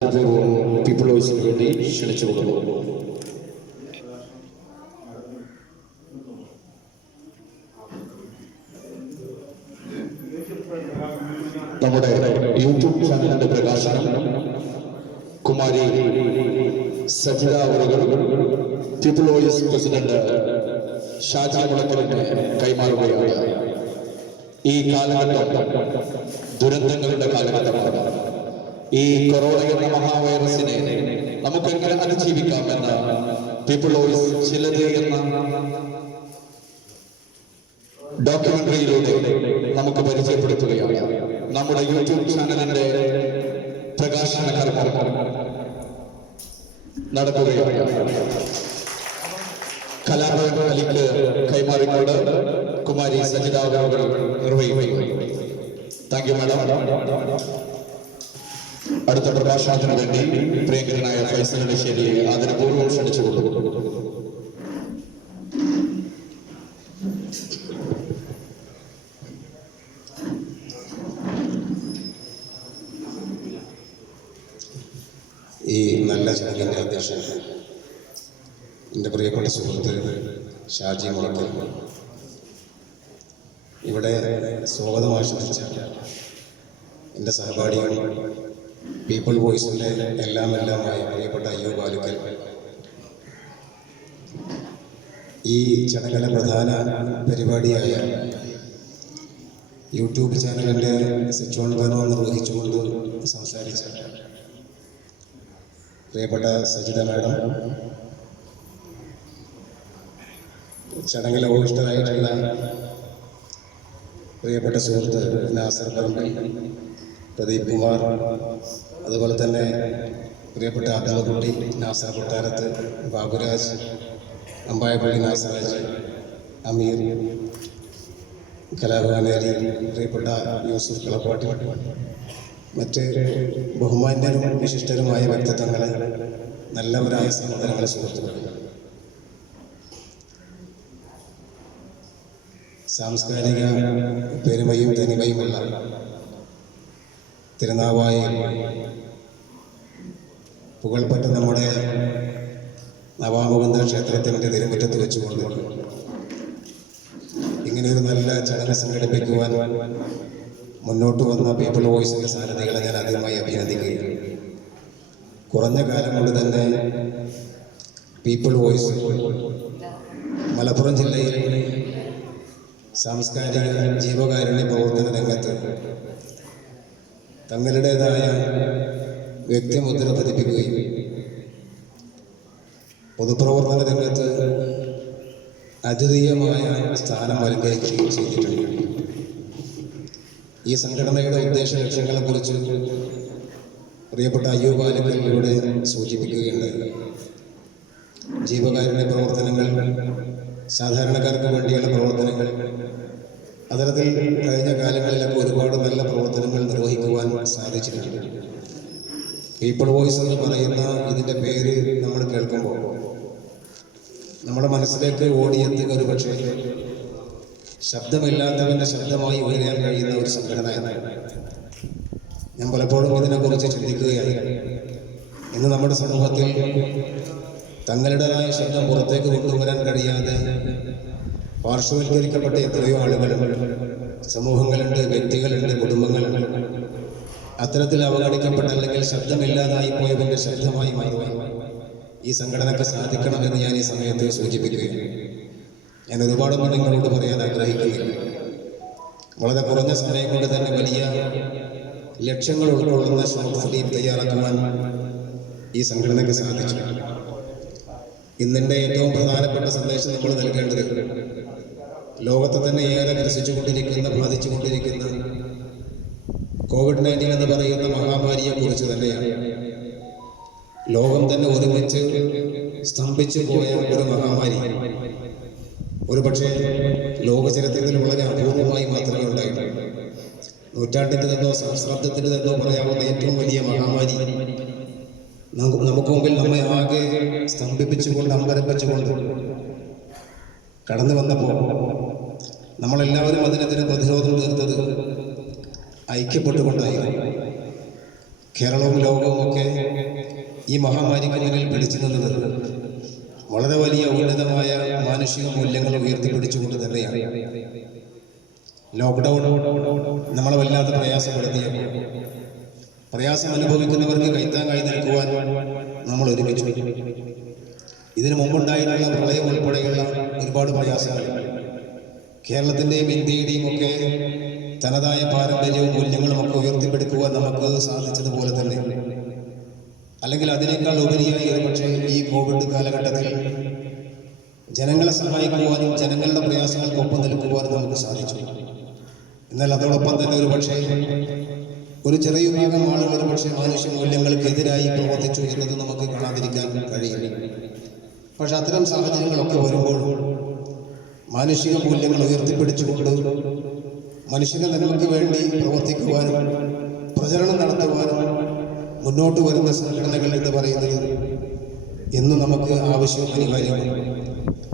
People വോയിസിന് വേണ്ടി ക്ഷണിച്ചു കൊടുക്കുന്നു. നമ്മുടെ യൂട്യൂബ് ചാനലിന്റെ പ്രകാശനം കുമാരി സജിത അവറുകൾ പീപ്പിൾ വോയിസ് പ്രസിഡന്റ് ഷാജി മുളക്കലിന് കൈമാറുകയാണ്. ഈ കാലഘട്ടം ദുരന്തങ്ങളുടെ കാലഘട്ടമാണ്. ഈ കൊറോണ എന്ന മഹാവൈറസിനെ നമുക്ക് എങ്ങനെ അതിജീവിക്കാമെന്ന് പീപ്പിൾ വോയിസ് ചിലത് എന്ന ഡോക്യുമെന്ററിയിലൂടെ നമുക്ക് പരിചയപ്പെടുത്തുകയാണ്. നമ്മുടെ യൂട്യൂബ് ചാനലിന്റെ പ്രകാശന കർമ്മം നടക്കുകയാണ്. കലാഭവൻ അലിക്ക് കൈമാറിക്കൊണ്ട് കുമാരി സജിത അവർ നിർവഹിക്കും. Thank you madam. അടുത്ത പ്രഭാഷണത്തിന് വേണ്ടി പ്രിയങ്കരനായ ഫൈസൽ അലിശ്ശേരിയെ ആദരപൂർവ്വം ക്ഷണിച്ചുകൊണ്ടു. ഈ നല്ല ചടങ്ങിൻ്റെ അധ്യക്ഷൻ എൻ്റെ പ്രിയപ്പെട്ട സുഹൃത്ത് ഷാജി മുളക്കൽ, ഇവിടെ സ്വാഗതം ആശംസിച്ച എൻ്റെ സഹപാഠികൾ, പീപ്പിൾ വോയിസിൻ്റെ എല്ലാമായി പ്രിയപ്പെട്ട അയ്യൂബ് ബാലുക്കൽ, ഈ ചടങ്ങിലെ പ്രധാന പരിപാടിയായ യൂട്യൂബ് ചാനലിൻ്റെ സ്വിച്ച് നിർവഹിച്ചുകൊണ്ട് സംസാരിച്ച പ്രിയപ്പെട്ട സജിത മാഡം, ചടങ്ങിൽ ഉപവിഷ്ടരായിട്ടുള്ള പ്രിയപ്പെട്ട സുഹൃത്ത് നാസർ പറമ്പിൽ, പ്രദീപ് കുമാർ, അതുപോലെ തന്നെ പ്രിയപ്പെട്ട അബ്ദുള്ളക്കുട്ടി, നാസർ കൊട്ടാരത്ത്, ബാബുരാജ്, അമ്പായപ്പള്ളി നാസറാജ്, അമീർ, കലാഭവനേരി, പ്രിയപ്പെട്ട യൂസുഫ് കളപ്പാട്ടി, മറ്റ് ബഹുമാന്യരും വിശിഷ്ടരുമായ വ്യക്തിത്വങ്ങളെ, നല്ലവരായ സഹോദരങ്ങളെ, സുഹൃത്തുക്കൾ, സാംസ്കാരിക പെരുമയും തനിമയുമുള്ള തിരുനാവായിൽ പുകൾപ്പെട്ട നമ്മുടെ നവാമുകുന്ദ ക്ഷേത്രത്തിൻ്റെ തിരുമുറ്റത്ത് വെച്ചുകൊണ്ട് ഇങ്ങനെയൊരു നല്ല ചടങ്ങ് സംഘടിപ്പിക്കുവാൻ മുന്നോട്ട് വന്ന പീപ്പിൾ വോയിസിൻ്റെ സാരഥികളെ ഞാൻ ആദ്യമായി അഭിനന്ദിക്കുകയാണ്. കുറഞ്ഞ കാലം കൊണ്ട് തന്നെ പീപ്പിൾ വോയിസ് മലപ്പുറം ജില്ലയിൽ സാംസ്കാരിക ജീവകാരുണ്യ പ്രവർത്തന രംഗത്ത് തങ്ങളുടേതായ വ്യക്തിമുദ്ര പതിപ്പിക്കുകയും പൊതുപ്രവർത്തന രംഗത്ത് അദ്വിതീയമായ സ്ഥാനം അലങ്കരിക്കുകയും ചെയ്തിട്ടുണ്ട്. ഈ സംഘടനയുടെ ഉദ്ദേശ ലക്ഷ്യങ്ങളെക്കുറിച്ച് പ്രിയപ്പെട്ട അയ്യൂബ് ബാലുക്കലിലൂടെ സൂചിപ്പിക്കുകയുണ്ടായി. ജീവകാരുണ്യ പ്രവർത്തനങ്ങൾ, സാധാരണക്കാർക്ക് വേണ്ടിയുള്ള പ്രവർത്തനങ്ങൾ, അത്തരത്തിൽ കഴിഞ്ഞ കാലങ്ങളിലൊക്കെ ഒരുപാട് നല്ല പ്രവർത്തനങ്ങൾ നിർവഹിക്കുവാൻ സാധിച്ചിട്ടുണ്ട്. പീപ്പിൾ വോയിസ് എന്ന് പറയുന്ന ഇതിൻ്റെ പേര് നമ്മൾ കേൾക്കുമ്പോൾ നമ്മുടെ മനസ്സിലേക്ക് ഓടിയെത്തുക ഒരു പക്ഷേ ശബ്ദമില്ലാത്തവൻ്റെ ശബ്ദമായി ഉയരാൻ കഴിയുന്ന ഒരു സംഘടന എന്നാണ്. ഞാൻ പലപ്പോഴും ഇതിനെക്കുറിച്ച് ചിന്തിക്കുകയാണ്. ഇന്ന് നമ്മുടെ സമൂഹത്തിൽ തങ്ങളുടേതായ ശബ്ദം പുറത്തേക്ക് കൊണ്ടുവരാൻ കഴിയാതെ പാർശ്വവൽക്കരിക്കപ്പെട്ട എത്രയോ ആളുകളുണ്ട്, സമൂഹങ്ങളുണ്ട്, വ്യക്തികളുണ്ട്, കുടുംബങ്ങളുണ്ട്. അത്തരത്തിൽ അവഗണിക്കപ്പെട്ട അല്ലെങ്കിൽ ശബ്ദമില്ലാതായി പോയവൻ്റെ ശബ്ദമായി മാറുവാൻ ഈ സംഘടനയ്ക്ക് സാധിക്കണമെന്ന് ഞാൻ ഈ സമയത്ത് സൂചിപ്പിക്കുകയാണ്. ഞാൻ ഒരുപാടൊന്നും നിങ്ങളോട് പറയാൻ ആഗ്രഹിക്കുകയില്ല. വളരെ കുറഞ്ഞ സമയം കൊണ്ട് തന്നെ വലിയ ലക്ഷ്യങ്ങൾ ഉൾക്കൊള്ളുന്ന ശ്രമം തയ്യാറാക്കുവാൻ ഈ സംഘടനയ്ക്ക് സാധിച്ചു. ഇന്നിൻ്റെ ഏറ്റവും പ്രധാനപ്പെട്ട സന്ദേശം നമ്മൾ നൽകേണ്ടത് ലോകത്തെ തന്നെ ഏറെ ബാധിച്ചുകൊണ്ടിരിക്കുന്ന COVID-19 എന്ന് പറയുന്ന മഹാമാരിയെക്കുറിച്ച് തന്നെയാണ്. ലോകം തന്നെ ഒരുമിച്ച് സ്തംഭിച്ചു പോയ ഒരു മഹാമാരി ഒരു പക്ഷേ ലോക ചരിത്രത്തിൽ വളരെ അപൂർവമായി മാത്രമേ ഉണ്ടായിട്ടുള്ളൂ. നൂറ്റാണ്ടിൻ്റെ തന്നോ സഹസ്രാബ്ദത്തിൻ്റെ തന്നോ പറയാവുന്ന ഏറ്റവും വലിയ മഹാമാരി നമുക്ക് മുമ്പിൽ നമ്മെ ആകെ സ്തംഭിപ്പിച്ചുകൊണ്ട്, അമ്പരപ്പിച്ചുകൊണ്ട് കടന്നു വന്നപ്പോൾ നമ്മളെല്ലാവരും അതിനെതിരെ പ്രതിരോധം തീർത്തത് ഐക്യപ്പെട്ടുകൊണ്ടായിരുന്നു. കേരളവും ലോകവും ഒക്കെ ഈ മഹാമാരിക്ക് മുന്നിൽ പിടിച്ചു നിന്നത് വളരെ വലിയ ഉന്നതമായ മാനുഷിക മൂല്യങ്ങൾ ഉയർത്തിപ്പിടിച്ചുകൊണ്ട് തന്നെയാണ്. ലോക്ക്ഡൗൺ നമ്മളെ വല്ലാതെ പ്രയാസപ്പെടുത്തിയപ്പോൾ പ്രയാസം അനുഭവിക്കുന്നവർക്ക് കൈത്താങ്ങായി നിൽക്കുവാൻ നമ്മൾ ഒരുമിച്ചു. ഇതിനു മുമ്പുണ്ടായിട്ടുള്ള പ്രളയം ഉൾപ്പെടെയുള്ള ഒരുപാട് പ്രയാസങ്ങൾ കേരളത്തിൻ്റെയും ഇന്ത്യയുടെയും ഒക്കെ തനതായ പാരമ്പര്യവും മൂല്യങ്ങളും ഒക്കെ ഉയർത്തിപ്പിടിക്കുവാൻ നമുക്ക് സാധിച്ചതുപോലെ തന്നെ, അല്ലെങ്കിൽ അതിനേക്കാൾ ഉപരിയായി ഒരുപക്ഷെ ഈ കോവിഡ് കാലഘട്ടത്തിൽ ജനങ്ങളെ സഹായിക്കുവാനും ജനങ്ങളുടെ പ്രയാസങ്ങൾക്കൊപ്പം നിൽക്കുവാനും നമുക്ക് സാധിച്ചു. എന്നാൽ അതോടൊപ്പം തന്നെ ഒരുപക്ഷെ ഒരു ചെറിയ വിഭാഗം ആളുകൾ ഒരുപക്ഷെ മാനുഷ്യ മൂല്യങ്ങൾക്കെതിരായി പ്രവർത്തിച്ചു എന്നത് നമുക്ക് കാണാതിരിക്കാൻ കഴിയില്ല. പക്ഷെ അത്തരം സാഹചര്യങ്ങളൊക്കെ വരുമ്പോൾ മാനുഷിക മൂല്യങ്ങൾ ഉയർത്തിപ്പിടിച്ചുകൊണ്ട് മനുഷ്യന്റെ നന്മയ്ക്ക് വേണ്ടി പ്രവർത്തിക്കുവാനും പ്രചരണം നടത്തുവാനും മുന്നോട്ട് വരുന്ന സംഘടനകൾ എന്ന് പറയുന്നത് എന്നും നമുക്ക് ആവശ്യവും അനിവാര്യമാണ്.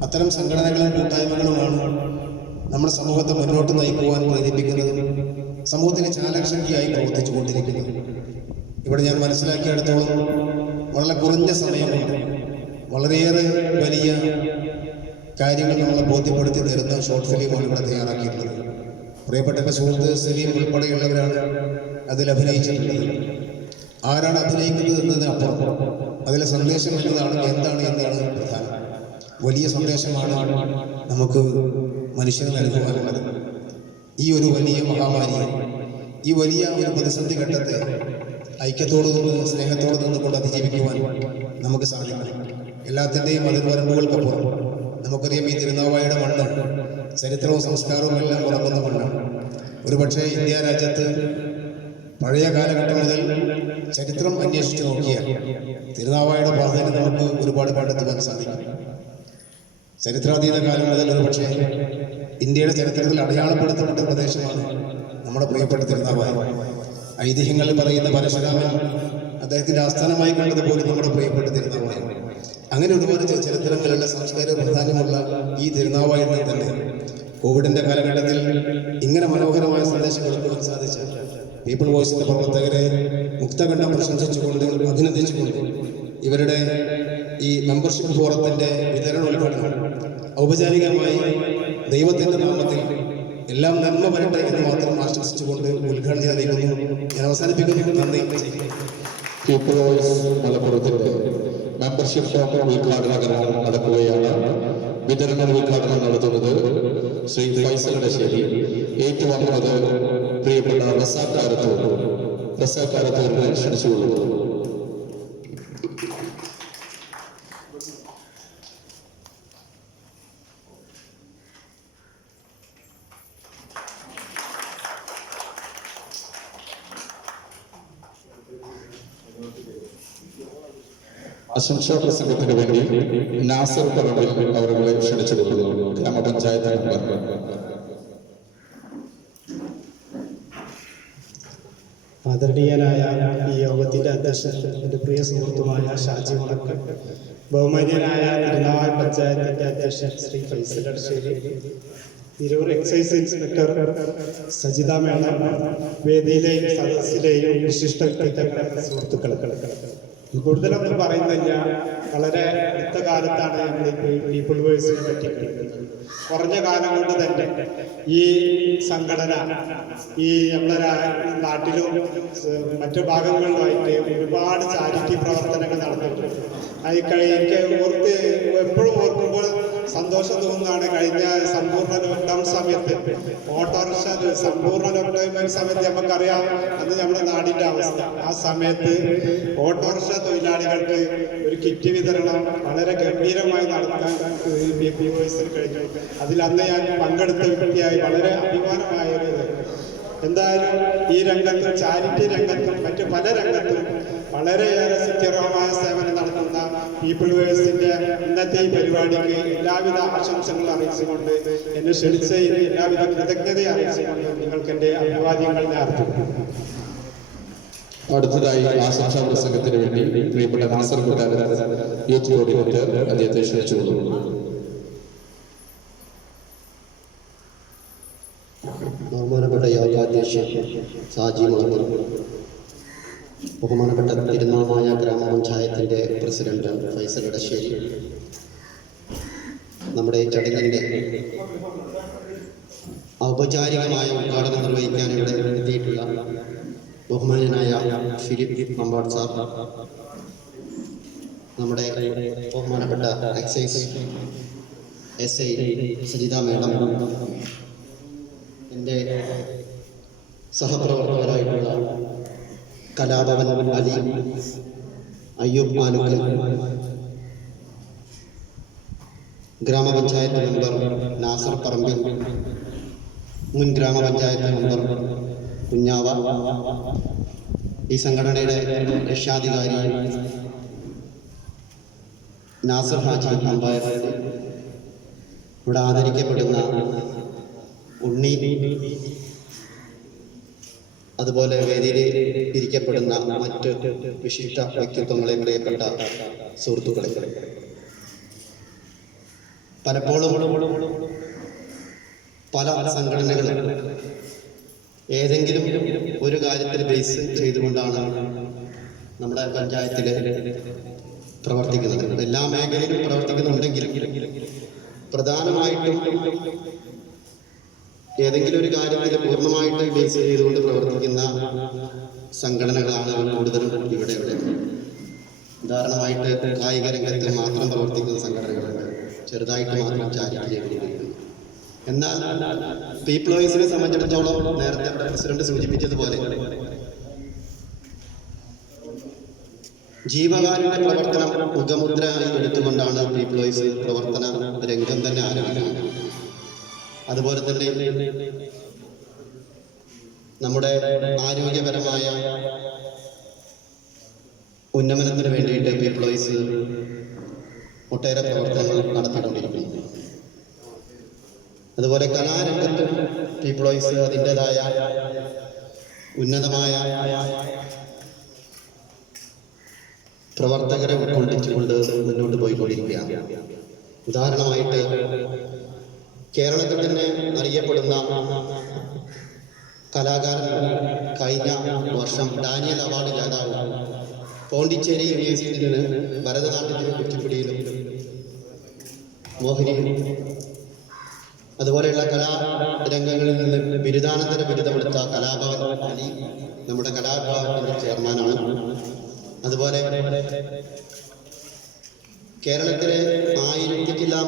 അത്തരം സംഘടനകളും കൂട്ടായ്മകളുമാണ് നമ്മുടെ സമൂഹത്തെ മുന്നോട്ട് നയിക്കുവാൻ പ്രേരിപ്പിക്കുന്നതും സമൂഹത്തിന് ചാലകശക്തിയായി പ്രവർത്തിച്ചു കൊണ്ടിരിക്കുന്നത്. ഇവിടെ ഞാൻ മനസ്സിലാക്കിയെടുത്തോളം വളരെ കുറഞ്ഞ സമയം കൊണ്ട് വളരെയേറെ വലിയ കാര്യങ്ങൾ നമ്മളെ ബോധ്യപ്പെടുത്തി തരുന്ന ഷോർട്ട് ഫിലിമാണ് ഇവിടെ തയ്യാറാക്കിയിട്ടുള്ളത്. പ്രിയപ്പെട്ട സുഹൃത്ത് സലീം ഉൾപ്പെടെയുള്ളവരാണ് അതിൽ അഭിനയിച്ചിട്ടുള്ളത്. ആരാണ് അഭിനയിക്കുന്നത് എന്നതിന് അപ്പുറം അതിലെ സന്ദേശം എന്താണ് എന്നാണ് പ്രധാനം. വലിയ സന്ദേശമാണ് നമുക്ക് മനുഷ്യന് നൽകുവാനുള്ളത്. ഈ ഒരു വലിയ മഹാമാരി, ഈ വലിയ ഒരു പ്രതിസന്ധി ഘട്ടത്തെ ഐക്യത്തോട് നിന്ന് സ്നേഹത്തോട് നിന്നുകൊണ്ട് അതിജീവിക്കുവാൻ നമുക്ക് സാധിക്കണം. എല്ലാത്തിൻ്റെയും അതിർവരമ്പുകൾക്കപ്പുറം നമുക്കറിയാം, ഈ തിരുനാവായുടെ മണ്ണ് ചരിത്രവും സംസ്കാരവും എല്ലാം ഉറങ്ങുന്ന മണ്ണാണ്. ഒരുപക്ഷെ ഇന്ത്യ രാജ്യത്ത് പഴയ കാലഘട്ടം മുതൽ ചരിത്രം അന്വേഷിച്ച് നോക്കിയാൽ തിരുനാവായുടെ പ്രാധാന്യം നമുക്ക് ഒരുപാട് കണ്ടെത്തുവാൻ സാധിക്കും. ചരിത്രാതീത കാലം മുതൽ ഒരുപക്ഷെ ഇന്ത്യയുടെ ചരിത്രത്തിൽ അടയാളപ്പെടുത്തപ്പെട്ട പ്രദേശമാണ് നമ്മുടെ പ്രിയപ്പെട്ട തിരുനാവായ. ഐതിഹ്യങ്ങളിൽ പറയുന്ന പരശുരാമൻ അദ്ദേഹത്തിന്റെ ആസ്ഥാനമായി കണ്ടതുപോലെ നമ്മുടെ പ്രിയപ്പെട്ട തിരുനാവായ. അങ്ങനെ ഒരുപാട് ചരിത്രങ്ങളുള്ള സാംസ്കാരിക പ്രാധാന്യമുള്ള ഈ തിരുനാവായിൽ നിന്ന് തന്നെ കോവിഡിന്റെ കാലഘട്ടത്തിൽ ഇങ്ങനെ മനോഹരമായ സന്ദേശം കൊടുക്കുവാൻ സാധിച്ച പീപ്പിൾ വോയ്സിന്റെ പ്രവർത്തകരെ മുക്തകണ്ഠം പ്രശംസിച്ചുകൊണ്ട് അഭിനന്ദിച്ചുകൊണ്ട് ഇവരുടെ ഈ മെമ്പർഷിപ്പ് ഫോറത്തിന്റെ വിതരണോദ്ഘാടനം ഔപചാരികമായി ദൈവത്തിന്റെ നാമത്തിൽ എല്ലാം നന്മ വരട്ടെ എന്ന് മാത്രം ആശംസിച്ചുകൊണ്ട് ഉദ്ഘാടനം അറിയിക്കുന്നു. ഞാൻ അവസാനിപ്പിക്കുന്നു. നന്ദി. പീപ്പിൾ വോയ്സ് മലപ്പുറത്തിന്റെ മെമ്പർഷിപ്പ് ഫോം ഉദ്ഘാടന കർമ്മം നടക്കുകയാണ്. വിതരണ ഉദ്ഘാടനം നടത്തുന്നത് ശ്രീ ഫൈസൽ ഇടശ്ശേരി. ഏറ്റുവാങ്ങുന്നത് പ്രിയപ്പെട്ട റസാക്കാരത്തോറിനെ ക്ഷണിച്ചുകൊള്ളുന്നു. ആശംസാ പ്രസംഗത്തിന് വേണ്ടി നാസർ പറമ്പിൽ അവരെ ക്ഷണിച്ചുകൊള്ളുന്നു. ഗ്രാമപഞ്ചായത്ത് മെമ്പർ. ആദരണീയനായ ഈ യോഗത്തിന്റെ അധ്യക്ഷൻ എൻ്റെ പ്രിയ സുഹൃത്തുമായ ഷാജി മുളക്കൽ, ബഹുമാന്യനായ തിരുനാവായ പഞ്ചായത്തിന്റെ അധ്യക്ഷൻ Shri Faisal Edassery, Tirur excise inspector Sajitha madam, വേദിയിലെയും സദസ്സിലെയും വിശിഷ്ട വ്യക്തിത്വങ്ങളെ സുഹൃത്തുക്കൾ, കൂടുതലൊന്നും പറയുന്നില്ല. വളരെ അടുത്ത കാലത്താണ് നമ്മൾ പീപ്പിൾ വോയ്സിനെ പറ്റി കേൾക്കുന്നത്. കുറഞ്ഞ കാലം കൊണ്ട് തന്നെ ഈ സംഘടന ഈ നമ്മുടെ നാട്ടിലും മറ്റു ഭാഗങ്ങളിലുമായിട്ട് ഒരുപാട് ചാരിറ്റി പ്രവർത്തനങ്ങൾ നടന്നിട്ടുണ്ട്. എനിക്ക് എപ്പോഴും ഓർക്കുമ്പോൾ സന്തോഷം തോന്നുന്നതാണ്. കഴിഞ്ഞ സമ്പൂർണ്ണ ലോക്ക്ഡൗൺ സമയത്ത് ഓട്ടോറിക്ഷ സമ്പൂർണ്ണ ലോക്ക്ഡൗൺ സമയത്ത് നമുക്കറിയാം അന്ന് നമ്മുടെ നാടിൻ്റെ അവസ്ഥ. ആ സമയത്ത് ഓട്ടോറിക്ഷ തൊഴിലാളികൾക്ക് ഒരു കിറ്റ് വിതരണം വളരെ ഗംഭീരമായി നടത്താൻ പീപ്പിൾ വോയ്സിന് കഴിഞ്ഞു. അതിൽ അന്ന് ഞാൻ പങ്കെടുത്ത വ്യക്തിയായി വളരെ അഭിമാനമായത്. എന്തായാലും ഈ രംഗത്തും ചാരിറ്റി രംഗത്തും മറ്റു പല രംഗത്തും വളരെയേറെ സുത്യർഹമായ സേവനം നടത്തുന്ന പീപ്പിൾ വോയ്സിന്റെ ഇന്നത്തെ ഈ പരിപാടിക്ക് എല്ലാവിധ ആശംസകൾ അറിയിച്ചുകൊണ്ട്, എന്നെ ക്ഷണിച്ചതിന് എല്ലാവിധ കൃതജ്ഞത അറിയിച്ചുകൊണ്ട് നിങ്ങൾക്ക് എൻ്റെ അഭിവാദ്യങ്ങൾ അർപ്പിക്കുന്നു. അടുത്തതായി ആശംസാ പ്രസംഗത്തിന് വേണ്ടി പ്രിയപ്പെട്ട നാസർ കൂട്ടാരൻ യൂത്ത് കോർഡിനേറ്റർ അദ്ദേഹത്തെ ക്ഷണിച്ചുകൊള്ളുന്നു. ബഹുമാനപ്പെട്ട യോഗാധ്യക്ഷൻ ഷാജി മുളക്കൽ, ബഹുമാനപ്പെട്ട തിരുനാവായ ഗ്രാമപഞ്ചായത്തിൻ്റെ പ്രസിഡന്റ് ഫൈസൽ ഇടശ്ശേരി, നമ്മുടെ ഈ ചടങ്ങിൻ്റെ ഔപചാരികമായ ഉദ്ഘാടനം നിർവഹിക്കാൻ ഇവിടെ എത്തിയിട്ടുള്ള ബഹുമാന്യനായ ഫിലിപ്പ് മമ്പാട് സാർ, നമ്മുടെ ബഹുമാനപ്പെട്ട എക്സൈസ് SI സരിത മേഡം, എൻ്റെ സഹപ്രവർത്തകരായിട്ടുള്ള കലാഭവൻ അലി, അയ്യൂബ് ആലുക്കൽ, ഗ്രാമപഞ്ചായത്ത് മെമ്പർ നാസർ പറമ്പിൽ, മുൻ ഗ്രാമപഞ്ചായത്ത് മെമ്പർ കുഞ്ഞാവ, ഈ സംഘടനയുടെ രക്ഷാധികാരി നാസർ ഹാജി അമ്പായർ, ഇവിടെ ആദരിക്കപ്പെടുന്ന ഉണ്ണി, അതുപോലെ വേദിയിൽ ഇരിക്കപ്പെടുന്ന മറ്റ് വിശിഷ്ട വ്യക്തിത്വങ്ങളെ, പ്രിയപ്പെട്ട സുഹൃത്തുക്കളെ, പലപ്പോഴും പല സംഘടനകളും ഏതെങ്കിലും ഒരു കാര്യത്തിൽ ബേസ് ചെയ്തുകൊണ്ടാണ് നമ്മുടെ പഞ്ചായത്തിൽ പ്രവർത്തിക്കുന്നത്. എല്ലാ മേഖലയിലും പ്രവർത്തിക്കുന്നുണ്ടെങ്കിലും പ്രധാനമായിട്ടും ഏതെങ്കിലും ഒരു കാര്യത്തിൽ പൂർണ്ണമായിട്ട് ബേസ് ചെയ്തുകൊണ്ട് പ്രവർത്തിക്കുന്ന സംഘടനകളാണ് കൂടുതലും ഇവിടെ. ഉദാഹരണമായിട്ട് കായിക രംഗത്ത് മാത്രം പ്രവർത്തിക്കുന്ന സംഘടനകളുണ്ട്, ചെറുതായിട്ട് മാത്രം ചാരിറ്റി ചെയ്തിരിക്കുന്നു. എന്നാൽ പീപ്പിൾസിനെ സംബന്ധിച്ചിടത്തോളം നേരത്തെ പ്രസിഡന്റ് സൂചിപ്പിച്ചതുപോലെ ജീവകാരുണ്യ പ്രവർത്തനം മുഖമുദ്രയായി എടുത്തുകൊണ്ടാണ് പീപ്പിൾസ് പ്രവർത്തന രംഗം തന്നെ ആരംഭിക്കുന്നത്. അതുപോലെ തന്നെ നമ്മുടെ ആരോഗ്യപരമായ ഉന്നമനത്തിന് വേണ്ടിയിട്ട് പീപ്പിൾസ് ഒട്ടേറെ പ്രവർത്തനങ്ങൾ നടത്തിക്കൊണ്ടിരിക്കുന്നു. അതുപോലെ കലാരംഗത്തും പീപ്പിൾസ് അതിൻ്റെതായ ഉന്നതമായ പ്രവർത്തകരെ ഉൾക്കൊള്ളിച്ചുകൊണ്ട് മുന്നോട്ട് പോയിക്കൊണ്ടിരിക്കുകയാണ്. ഉദാഹരണമായിട്ട് കേരളത്തിൽ തന്നെ അറിയപ്പെടുന്ന കലാകാരൻ, കഴിഞ്ഞ വർഷം ഡാനിയൽ അവാർഡ് ജേതാവ്, പോണ്ടിച്ചേരി യൂണിവേഴ്സിറ്റിയിൽ നിന്ന് ഭരതനാട്യത്തിലും കുച്ചിപ്പുടിയിലും മോഹിനിയും അതുപോലെയുള്ള കലാരംഗങ്ങളിൽ നിന്ന് ബിരുദാനന്തര ബിരുദമെടുത്ത കലാഭവൻ അലി നമ്മുടെ കലാഭവന്റെ ചെയർമാനാണ്. അതുപോലെ കേരളത്തിലെ 1000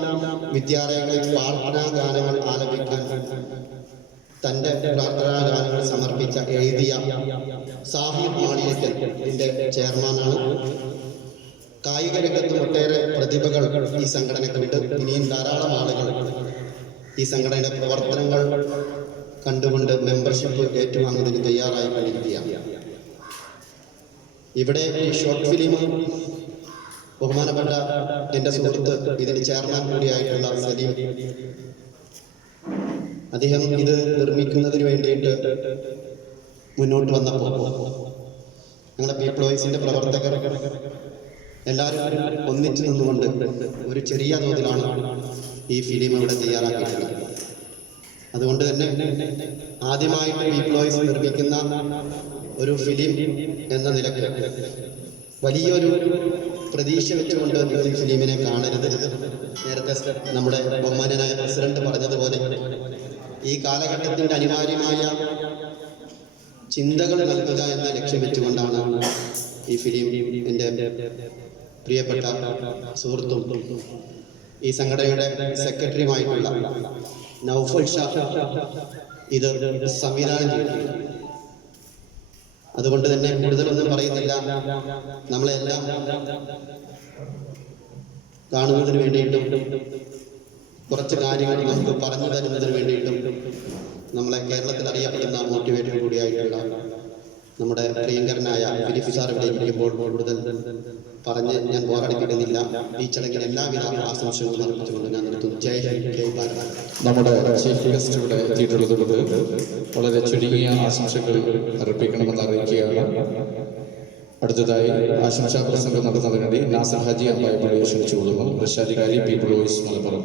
വിദ്യാലയങ്ങളിൽ പ്രാർത്ഥനാ ഗാനങ്ങൾ ആലപിക്കാൻ തൻ്റെ പ്രാർത്ഥനാ ഗാനങ്ങൾ സമർപ്പിച്ച എഴുതിയ സാഹിബ് മാളിയക്കൽ ഇതിൻ്റെ ചെയർമാനാണ്. കായിക രംഗത്തും ഒട്ടേറെ പ്രതിഭകൾ ഈ സംഘടനയ്ക്കുണ്ട്. ഇനിയും ധാരാളം ആളുകൾ ഈ സംഘടനയുടെ പ്രവർത്തനങ്ങൾ കണ്ടുകൊണ്ട് മെമ്പർഷിപ്പ് ഏറ്റുവാങ്ങുന്നതിന് തയ്യാറായിക്കൊണ്ടിരിക്കുകയാണ്. ഇവിടെ ഈ ഷോർട്ട് ഫിലിം ബഹുമാനപ്പെട്ട എൻ്റെ സുഹൃത്ത്, ഇതിന് ചെയർമാൻ കൂടിയായിട്ടുള്ള സലീം, അദ്ദേഹം ഇത് നിർമ്മിക്കുന്നതിന് വേണ്ടിയിട്ട് മുന്നോട്ട് വന്നപ്പോൾ ഞങ്ങളുടെ പീപ്പിൾസിൻ്റെ പ്രവർത്തകർ എല്ലാവരും ഒന്നിച്ചു നിന്നുകൊണ്ട് ഒരു ചെറിയ തോതിലാണ് ഈ ഫിലിം ഇവിടെ തയ്യാറാക്കിയിട്ടുള്ളത്. അതുകൊണ്ട് തന്നെ ആദ്യമായിട്ട് പീപ്പിൾസ് നിർമ്മിക്കുന്ന ഒരു ഫിലിം എന്ന നിലയ്ക്ക് വലിയൊരു പ്രതീക്ഷ വെച്ചുകൊണ്ട് ഈ ഫിലിമിനെ കാണരുത്. നേരത്തെ നമ്മുടെ ബഹുമാന്യനായ പ്രസിഡന്റ് പറഞ്ഞതുപോലെ ഈ കാലഘട്ടത്തിൻ്റെ അനിവാര്യമായ ചിന്തകൾ നൽകുക എന്ന ലക്ഷ്യം വെച്ചുകൊണ്ടാണ് ഈ ഫിലിം എൻ്റെ പ്രിയപ്പെട്ട സുഹൃത്തും ഈ സംഘടനയുടെ സെക്രട്ടറിയുമായിട്ടുള്ള നൗഫൽ ഷാ ഇത് സംവിധാനം ചെയ്തിട്ടുണ്ട്. അതുകൊണ്ട് തന്നെ കൂടുതലൊന്നും പറയുന്നില്ല. നമ്മളെല്ലാം കാണുന്നതിന് വേണ്ടിയിട്ടും കുറച്ച് കാര്യങ്ങൾ നമുക്ക് പറഞ്ഞു തരുന്നതിന് വേണ്ടിയിട്ടും നമ്മളെ കേരളത്തിൽ അറിയപ്പെടുന്ന മോട്ടിവേറ്റർ കൂടിയായിട്ടുള്ള നമ്മുടെ പ്രിയങ്കരനായ ഫിലിപ്പ് സാർ ഇവിടെ ഇരിക്കുമ്പോൾ കൂടുതൽ പറഞ്ഞ് ഞാൻ ബോറടിപ്പിക്കുന്നില്ല. ഈ ചടങ്ങിന് എല്ലാവിധ ആശംസകളും അർപ്പിച്ചുകൊണ്ട് ഞാൻ നിർത്തുന്നു. ജയ് ഹിന്ദ്, ജയ് ഭാരത്. നമ്മുടെ ചീഫ് ഗസ്റ്റ് ഇവിടെ എത്തിയിട്ടുള്ളത് കൊണ്ട് വളരെ ചുരുങ്ങിയ ആശംസകൾ അർപ്പിക്കണമെന്ന് അറിയിക്കുകയാണ്. അടുത്തതായി ആശംസാ പ്രസംഗം നടത്തുന്നതിന് വേണ്ടി നാസർ ഹാജി അമ്പായപ്പള്ളിയെ ക്ഷണിച്ചുകൊള്ളുന്നു. രക്ഷാധികാരി പീപ്പിൾസ് മലപ്പുറം.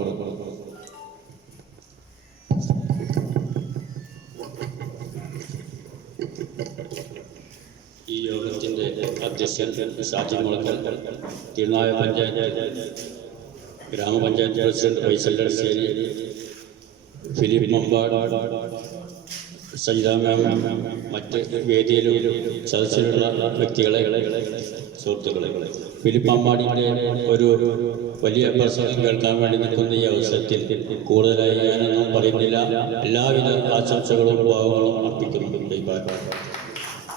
ഈ യോഗത്തിൻ്റെ പ്രസിഡന്റ് ഷാജി മുളക്കൽ, തിരുനായ പഞ്ചായത്ത് ഗ്രാമപഞ്ചായത്ത് പ്രസിഡന്റ് ഫൈസൽ എടശ്ശേരി, ഫിലിപ്പ് മമ്പാട്, സജിത മാം, മറ്റ് വേദിയിലും സദസ്സിലുള്ള വ്യക്തികളെ, സുഹൃത്തുക്കളെ, ഫിലിപ്പ് മമ്പാടിൻ്റെ ഒരു വലിയ പ്രസംഗം കേൾക്കാൻ വേണ്ടി നിൽക്കുന്ന ഈ അവസരത്തിൽ കൂടുതലായി ഞാനൊന്നും പറയുന്നില്ല. എല്ലാവിധ ആശംസകളും ഭാവങ്ങളും അർപ്പിക്കുന്നുണ്ട്.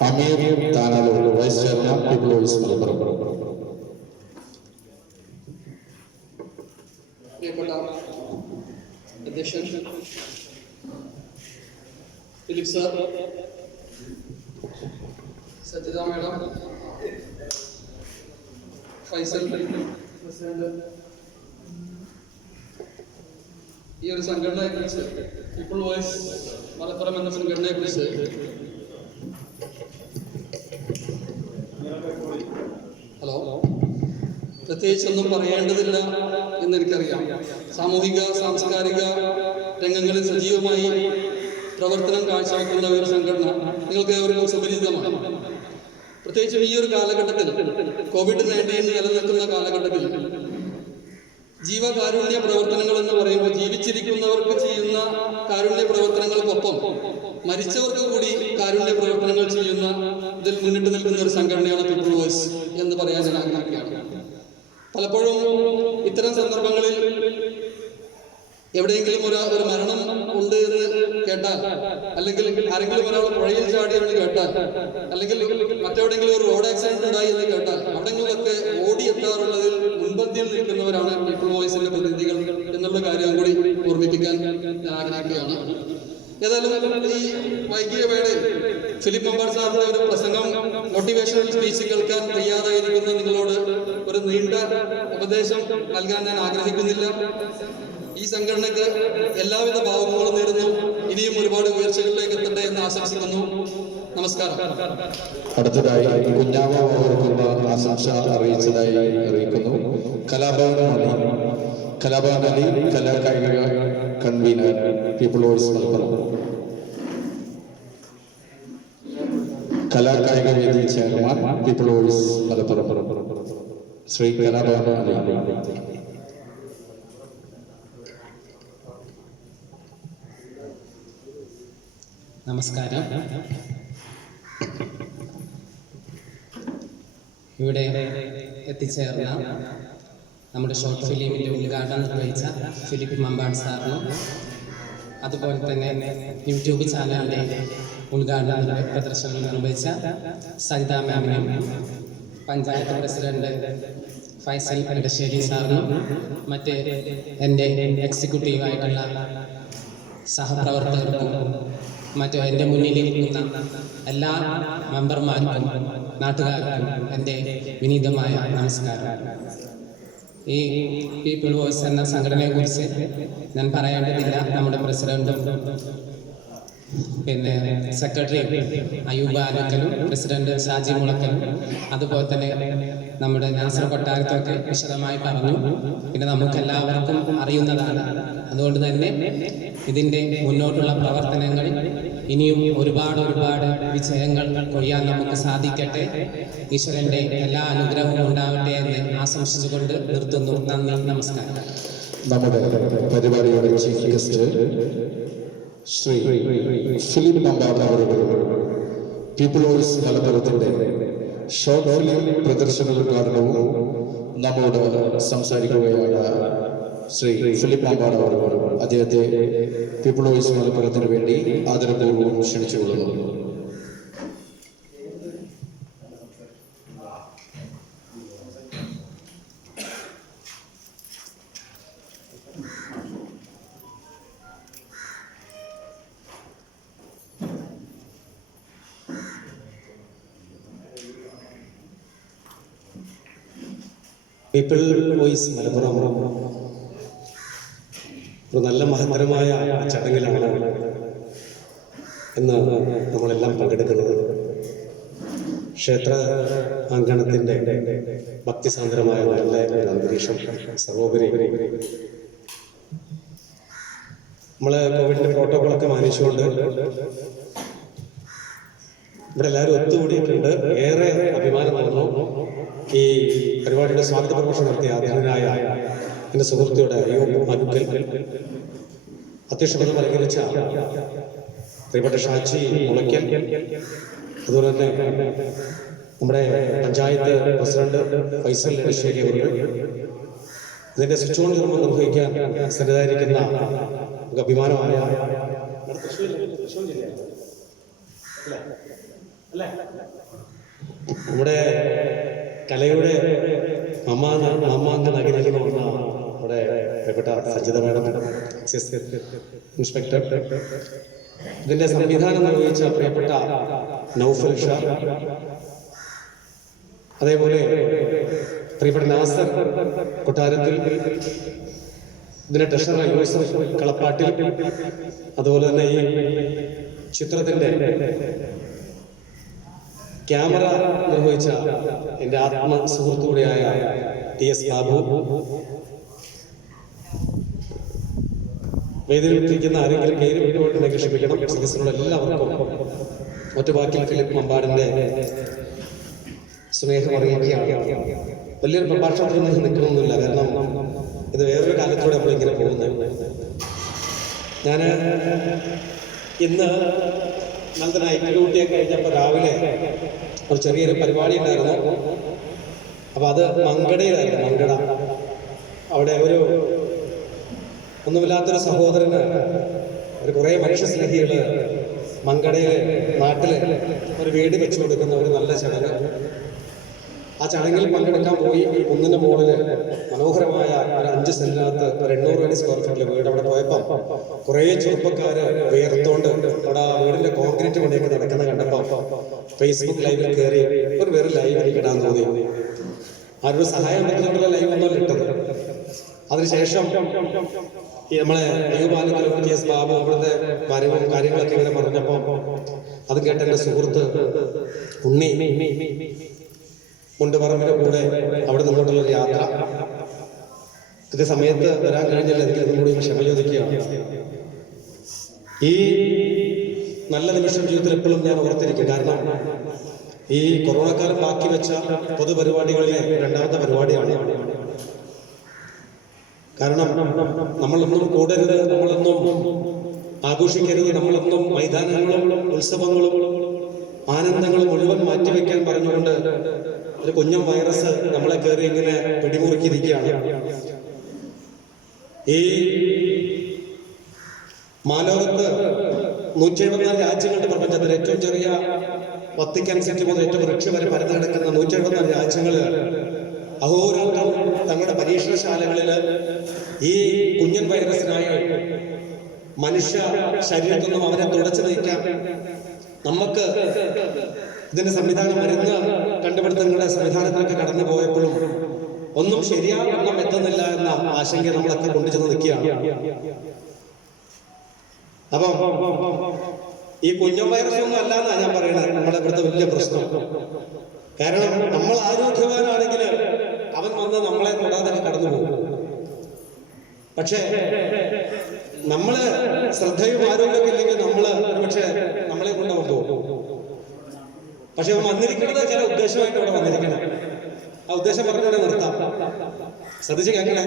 Ameer Thanalur, vice chairman, people voice Malappuram. പ്രിയപ്പെട്ട അധ്യക്ഷൻ Philip sir, Sajitha madam, Faisal president, ഈ ഒരു സംഘടനയെക്കുറിച്ച്, പീപ്പിൾ വോയിസ് മലപ്പുറം എന്ന സംഘടനയെക്കുറിച്ച് ഹലോ, പ്രത്യേകിച്ചൊന്നും പറയേണ്ടതില്ല എന്നെനിക്കറിയാം. സാമൂഹിക സാംസ്കാരിക രംഗങ്ങളിൽ സജീവമായി പ്രവർത്തനം കാഴ്ചവെക്കുന്ന ഒരു സംഘടന നിങ്ങൾക്ക് ഏവർക്കും സുപരിചിതമാണ്. പ്രത്യേകിച്ചും ഈ ഒരു കാലഘട്ടത്തിൽ, COVID-19 നിലനിൽക്കുന്ന കാലഘട്ടത്തിൽ ജീവകാരുണ്യ പ്രവർത്തനങ്ങൾ എന്ന് പറയുമ്പോൾ ജീവിച്ചിരിക്കുന്നവർക്ക് ചെയ്യുന്ന കാരുണ്യ പ്രവർത്തനങ്ങൾക്കൊപ്പം മരിച്ചവർക്ക് കൂടി കാരുണ്യ പ്രവർത്തനങ്ങൾ ചെയ്യുന്ന ഇതിൽ മുന്നിട്ട് നിൽക്കുന്ന ഒരു സംഘടനയാണ് പീപ്പിൾ വോയിസ് എന്ന് പറയാൻ ഞാൻ ആഗ്രഹിക്കുകയാണ്. പലപ്പോഴും ഇത്തരം സന്ദർഭങ്ങളിൽ എവിടെയെങ്കിലും ഒരു മരണം ഉണ്ട് എന്ന് കേട്ടാൽ, അല്ലെങ്കിൽ ആരെങ്കിലും ഒരാൾ പുഴയിൽ ചാടിയെന്ന് കേട്ടാൽ, അല്ലെങ്കിൽ മറ്റെവിടെയെങ്കിലും ഒരു റോഡ് ആക്സിഡന്റ് ഉണ്ടായി എന്ന് കേട്ടാൽ അവിടെങ്കിലൊക്കെ ഓടിയെത്താറുള്ളതിൽ മുൻപന്തിയിൽ നിൽക്കുന്നവരാണ് പീപ്പിൾ വോയിസിന്റെ പ്രതിനിധികൾ എന്നുള്ള കാര്യം കൂടി ഓർമ്മിപ്പിക്കാൻ ഞാൻ ആഗ്രഹിക്കുകയാണ്. ഏതായാലും ഈ വൈകിയ വേളയിൽ ഫിലിപ്പ് മമ്പാട് സാറിന്റെ ഒരു പ്രസംഗം, മോട്ടിവേഷണൽ സ്പീച്ച് കേൾക്കാൻ തയ്യാറായിരിക്കുന്ന നിങ്ങളോട് ഒരു നീണ്ട ഉപദേശം നൽകാൻ ഞാൻ ആഗ്രഹിക്കുന്നില്ല. ഈ സംഘടനയ്ക്ക് എല്ലാവിധ ഭാവങ്ങളും നേരുന്നു. ഇനിയും ഒരുപാട് ഉയർച്ചകളിലേക്ക് എത്തട്ടെ എന്ന് ആശംസിക്കുന്നു. നമസ്കാരം. അടുത്തതായി കുഞ്ഞാവ അവർക്കുള്ള ആശംസ അറിയിച്ചതായി അറിയിക്കുന്നു. കലാഭവൻ അലി, കലാകായിക കൺവീനർ, പീപ്പിൾ വോയിസ് മലപ്പുറം. കലാകായിക വേദി chairman, people voice Malappuram, Shri Kalabhavan Ali. നമസ്കാരം. ഇവിടെ എത്തിച്ചേർന്ന നമ്മുടെ ഷോർട്ട് ഫിലിമിൻ്റെ ഉദ്ഘാടനം നിർവഹിച്ച ഫിലിപ്പ് മമ്പാട് സാറിനും, അതുപോലെ തന്നെ യൂട്യൂബ് ചാനലിൻ്റെ ഉദ്ഘാടന പ്രദർശനം നിർവഹിച്ച സജിത മാമിനും, പഞ്ചായത്ത് പ്രസിഡന്റ് ഫൈസൽ എടശ്ശേരി സാറിനും, മറ്റ് എൻ്റെ എക്സിക്യൂട്ടീവായിട്ടുള്ള സഹപ്രവർത്തകർക്കും, മറ്റു എൻ്റെ മുന്നിലിരിക്കുന്ന എല്ലാ മെമ്പർമാർക്കും, നാട്ടുകാർക്കും എൻ്റെ വിനീതമായ നമസ്കാരം. ഈ പീപ്പിൾ വോയിസ് എന്ന സംഘടനയെക്കുറിച്ച് ഞാൻ പറയേണ്ടതില്ല. നമ്മുടെ പ്രസിഡന്റും പിന്നെ സെക്രട്ടറി അയൂബ് ആലുക്കലും, പ്രസിഡന്റ് ഷാജി മുളക്കലും, അതുപോലെ തന്നെ നമ്മുടെ നാസർ കൊട്ടാരത്തൊക്കെ വിശദമായി പറഞ്ഞു. പിന്നെ നമുക്കെല്ലാവർക്കും അറിയുന്നതാണ്. അതുകൊണ്ട് തന്നെ ഇതിൻ്റെ മുന്നോട്ടുള്ള പ്രവർത്തനങ്ങൾ ഇനിയും ഒരുപാട് വിജയങ്ങൾ കൊയ്യാൻ നമുക്ക് സാധിക്കട്ടെ. ഈശ്വരൻ്റെ എല്ലാ അനുഗ്രഹവും ഉണ്ടാവട്ടെ എന്ന് ആശംസിച്ചുകൊണ്ട് നിർത്തുന്നു. നന്ദി, നമസ്കാരം. നമ്മുടെ പരിപാടിയുടെ chief guest Shri Philip Mampad അവരുടെ പീപ്പിൾ വോയിസ് മലപ്പുറത്തിന്റെ ഷോർട്ട് ഫിലിം പ്രദർശന ഉദ്ഘാടനവും നമ്മോട് സംസാരിക്കുകയാണ് ശ്രീ ഫിലിപ്പ് മമ്പാട് അവർ. അദ്ദേഹത്തെ പീപ്പിൾ വോയിസ് മലപ്പുറത്തിന് വേണ്ടി ആദരപൂർവ്വം ക്ഷണിച്ചുകൊള്ളുന്നു. പീപ്പിൾ വോയിസ് മലപ്പുറം ഒരു നല്ല മഹത്തരമായ ചടങ്ങിലാണ് ഇന്ന് നമ്മളെല്ലാം പങ്കെടുക്കുന്നത്. ക്ഷേത്ര അങ്കണത്തിൻ്റെ ഭക്തിസാന്ദ്രമായ നല്ല ഒരു അന്തരീക്ഷം. സർവോപരി നമ്മളെ കോവിഡിൻ്റെ പ്രോട്ടോകോളൊക്കെ മാനിച്ചുകൊണ്ട് ഇവിടെ എല്ലാവരും ഒത്തുകൂടിയിട്ടുണ്ട്. ഏറെ അഭിമാനം തോന്നുന്നു. ഈ പരിപാടിയുടെ സ്വാഗത പ്രഭാഷണം നടത്തിയ ആദരണീയനായ എൻ്റെ സുഹൃത്തിയുടെ അയ്യൂബ് അനുക്കൽ, അധ്യക്ഷപദം അലങ്കരിച്ച പ്രിയപ്പെട്ട ഷാജി മുളയ്ക്കൽ, അതുപോലെ തന്നെ നമ്മുടെ പഞ്ചായത്ത് പ്രസിഡന്റ് ഫൈസൽ എടശ്ശേരി അവർ, ഇതിൻ്റെ സ്വിച്ച് ഓൺ കർമ്മം നിർവഹിക്കാൻ സന്നിധാനിക്കുന്ന നമുക്ക് അഭിമാനമായ നമ്മുടെ കലയുടെ മാമാങ്ക നഗരിയിൽ നിന്ന് വന്ന നമ്മുടെ പ്രിയപ്പെട്ട സജിത മാഡം, ഇൻസ്പെക്ടർ, ഇതിന്റെ സംവിധാനം നിർവഹിച്ച പ്രിയപ്പെട്ട നൗഫൽ ഷാ, അതേപോലെ പ്രിയപ്പെട്ട നാസർ കൊട്ടാരത്തിൽ, ഇതിന്റെ ട്രഷറർ യൂസഫ് കളപ്പാട്ടിൽ, അതുപോലെ തന്നെ ഈ ചിത്രത്തിന്റെ ക്യാമറ നിർവഹിച്ച എൻ്റെ ആത്മസുഹൃത്തുകൂടിയായ TS ബാബു, വേദിയിലിരിക്കുന്ന ആരെങ്കിലും പേര് വിട്ടുപോയിട്ടുണ്ടെങ്കിൽ ക്ഷമിക്കണം. സദസ്സിലുള്ള എല്ലാവർക്കും ഒറ്റവാക്കിൽ ഫിലിപ്പ് മമ്പാടിന്റെ സ്നേഹം അറിയിക്കുകയാണ്. വലിയൊരു പ്രഭാഷണത്തിൽ നിന്ന് നിൽക്കണമെന്നില്ല, കാരണം ഇത് വേറൊരു കാലത്തൂടെ നമ്മളിങ്ങനെ പോകുന്നത്. ഞാൻ ഇന്ന് ഇന്നലത്തെ നൈറ്റ് ഡ്യൂട്ടിയൊക്കെ കഴിഞ്ഞപ്പോൾ രാവിലെ ഒരു ചെറിയൊരു പരിപാടി ഉണ്ടായിരുന്നു. അപ്പോൾ അത് മങ്കടയിലായിരുന്നു. മങ്കട അവിടെ ഒന്നുമില്ലാത്തൊരു സഹോദരന് ഒരു കുറേ മനുഷ്യസ്നേഹികള് മങ്കടയിൽ നാട്ടിൽ ഒരു വീട് വെച്ചു കൊടുക്കുന്ന ഒരു നല്ല ചടങ്ങ്. ആ ചടങ്ങിൽ പങ്കെടുക്കാൻ പോയി. കുന്നിന്റെ മുകളിൽ മനോഹരമായ ഒരു 5 സെന്റിനകത്ത് ഒരു 800 സ്ക്വയർ ഫീറ്റിലെ വീട്. അവിടെ പോയപ്പോൾ കുറേ ചെറുപ്പക്കാര് വേർത്തോണ്ട് അവിടെ ആ വീടിന്റെ കോൺക്രീറ്റ് പണിയൊക്കെ നടക്കുന്ന കണ്ടപ്പോൾ ഫേസ്ബുക്ക് ലൈവിൽ കയറി ഒരു വേറെ ലൈവ് എനിക്ക് ഇടാൻ തോന്നി. ആരോട് സഹായം പറ്റുന്നുള്ള ലൈവ് ഒന്നും ഇട്ടത്. അതിനുശേഷം ഈ നമ്മളെ അയ്യൂബാലിക്കലും TS ബാബു അവിടുത്തെ കാര്യങ്ങളൊക്കെ ഇങ്ങനെ പറഞ്ഞപ്പോൾ അത് കേട്ട എൻ്റെ സുഹൃത്ത് ഉണ്ണി മുണ്ടുപറമ്പിന്റെ കൂടെ അവിടെ നിന്നോട്ടുള്ളൊരു യാത്ര, ഇത് സമയത്ത് വരാൻ കഴിഞ്ഞില്ല. എനിക്ക് അതും കൂടി ക്ഷമ ചോദിക്കുകയാണ്. ഈ നല്ല നിമിഷം ജീവിതത്തിൽ എപ്പോഴും ഞാൻ ഓർത്തിരിക്കും. കാരണം ഈ കൊറോണക്കാലം ബാക്കി വെച്ച പൊതുപരിപാടികളിലെ 2ാമത്തെ പരിപാടിയാണ്. കാരണം നമ്മളൊന്നും കൂടരുത്, നമ്മളൊന്നും ആഘോഷിക്കരുത്, നമ്മളൊന്നും മൈതാനങ്ങളും ഉത്സവങ്ങളും ആനന്ദങ്ങളും മുഴുവൻ മാറ്റിവെക്കാൻ പറഞ്ഞുകൊണ്ട് ഒരു കുഞ്ഞം വൈറസ് നമ്മളെ കയറി ഇങ്ങനെ പിടിമുറുക്കിയിരിക്കുകയാണ്. ഈ മാലോകത്ത് 174 രാജ്യങ്ങളുടെ പ്രപഞ്ചത്തിൽ ഏറ്റവും ചെറിയ വത്തിക്കാൻ സിറ്റി മുതൽ ഏറ്റവും റിച്ച് വരെ പരന്നു കിടക്കുന്ന 174 രാജ്യങ്ങൾ അഹോരാത്രം തങ്ങളുടെ പരീക്ഷണശാലകളിൽ ഈ കുഞ്ഞൻ വൈറസിനായി മനുഷ്യ ശരീരത്തിൽ നിന്നും അവരെ തുടച്ചു നീക്കാൻ നമുക്ക് ഇതിന്റെ സംവിധാനം മരുന്ന് കണ്ടുപിടുത്തങ്ങളുടെ സംവിധാനത്തിലൊക്കെ കടന്നു പോയപ്പോഴും ഒന്നും ശരിയാവണ്ണം എത്തുന്നില്ല എന്ന ആശങ്ക നമ്മളൊക്കെ കൊണ്ടുചെന്ന് നിൽക്കുകയാണ്. അപ്പം ഈ കുഞ്ഞൻ വൈറസ് ഒന്നും അല്ല എന്നാണ് ഞാൻ പറയുന്നത് നമ്മുടെ ഇവിടുത്തെ വലിയ പ്രശ്നം. കാരണം നമ്മൾ ആരോഗ്യവാനാണെങ്കിൽ അവൻ വന്ന് നമ്മളെ തൊടാതെ കടന്നു പോകും. പക്ഷെ നമ്മള് ശ്രദ്ധയും ആരോഗ്യമൊക്കെ ഇല്ലെങ്കിൽ ഒരുപക്ഷെ നമ്മളെ കൊണ്ടവൻ പോകും. പക്ഷെ അവൻ വന്നിരിക്കുന്നത് ചില ഉദ്ദേശമായിട്ട് അവിടെ വന്നിരിക്കണം. ആ ഉദ്ദേശം പറഞ്ഞുകൊണ്ട് നിർത്താം. ശ്രദ്ധിച്ച് കേൾക്കണേ.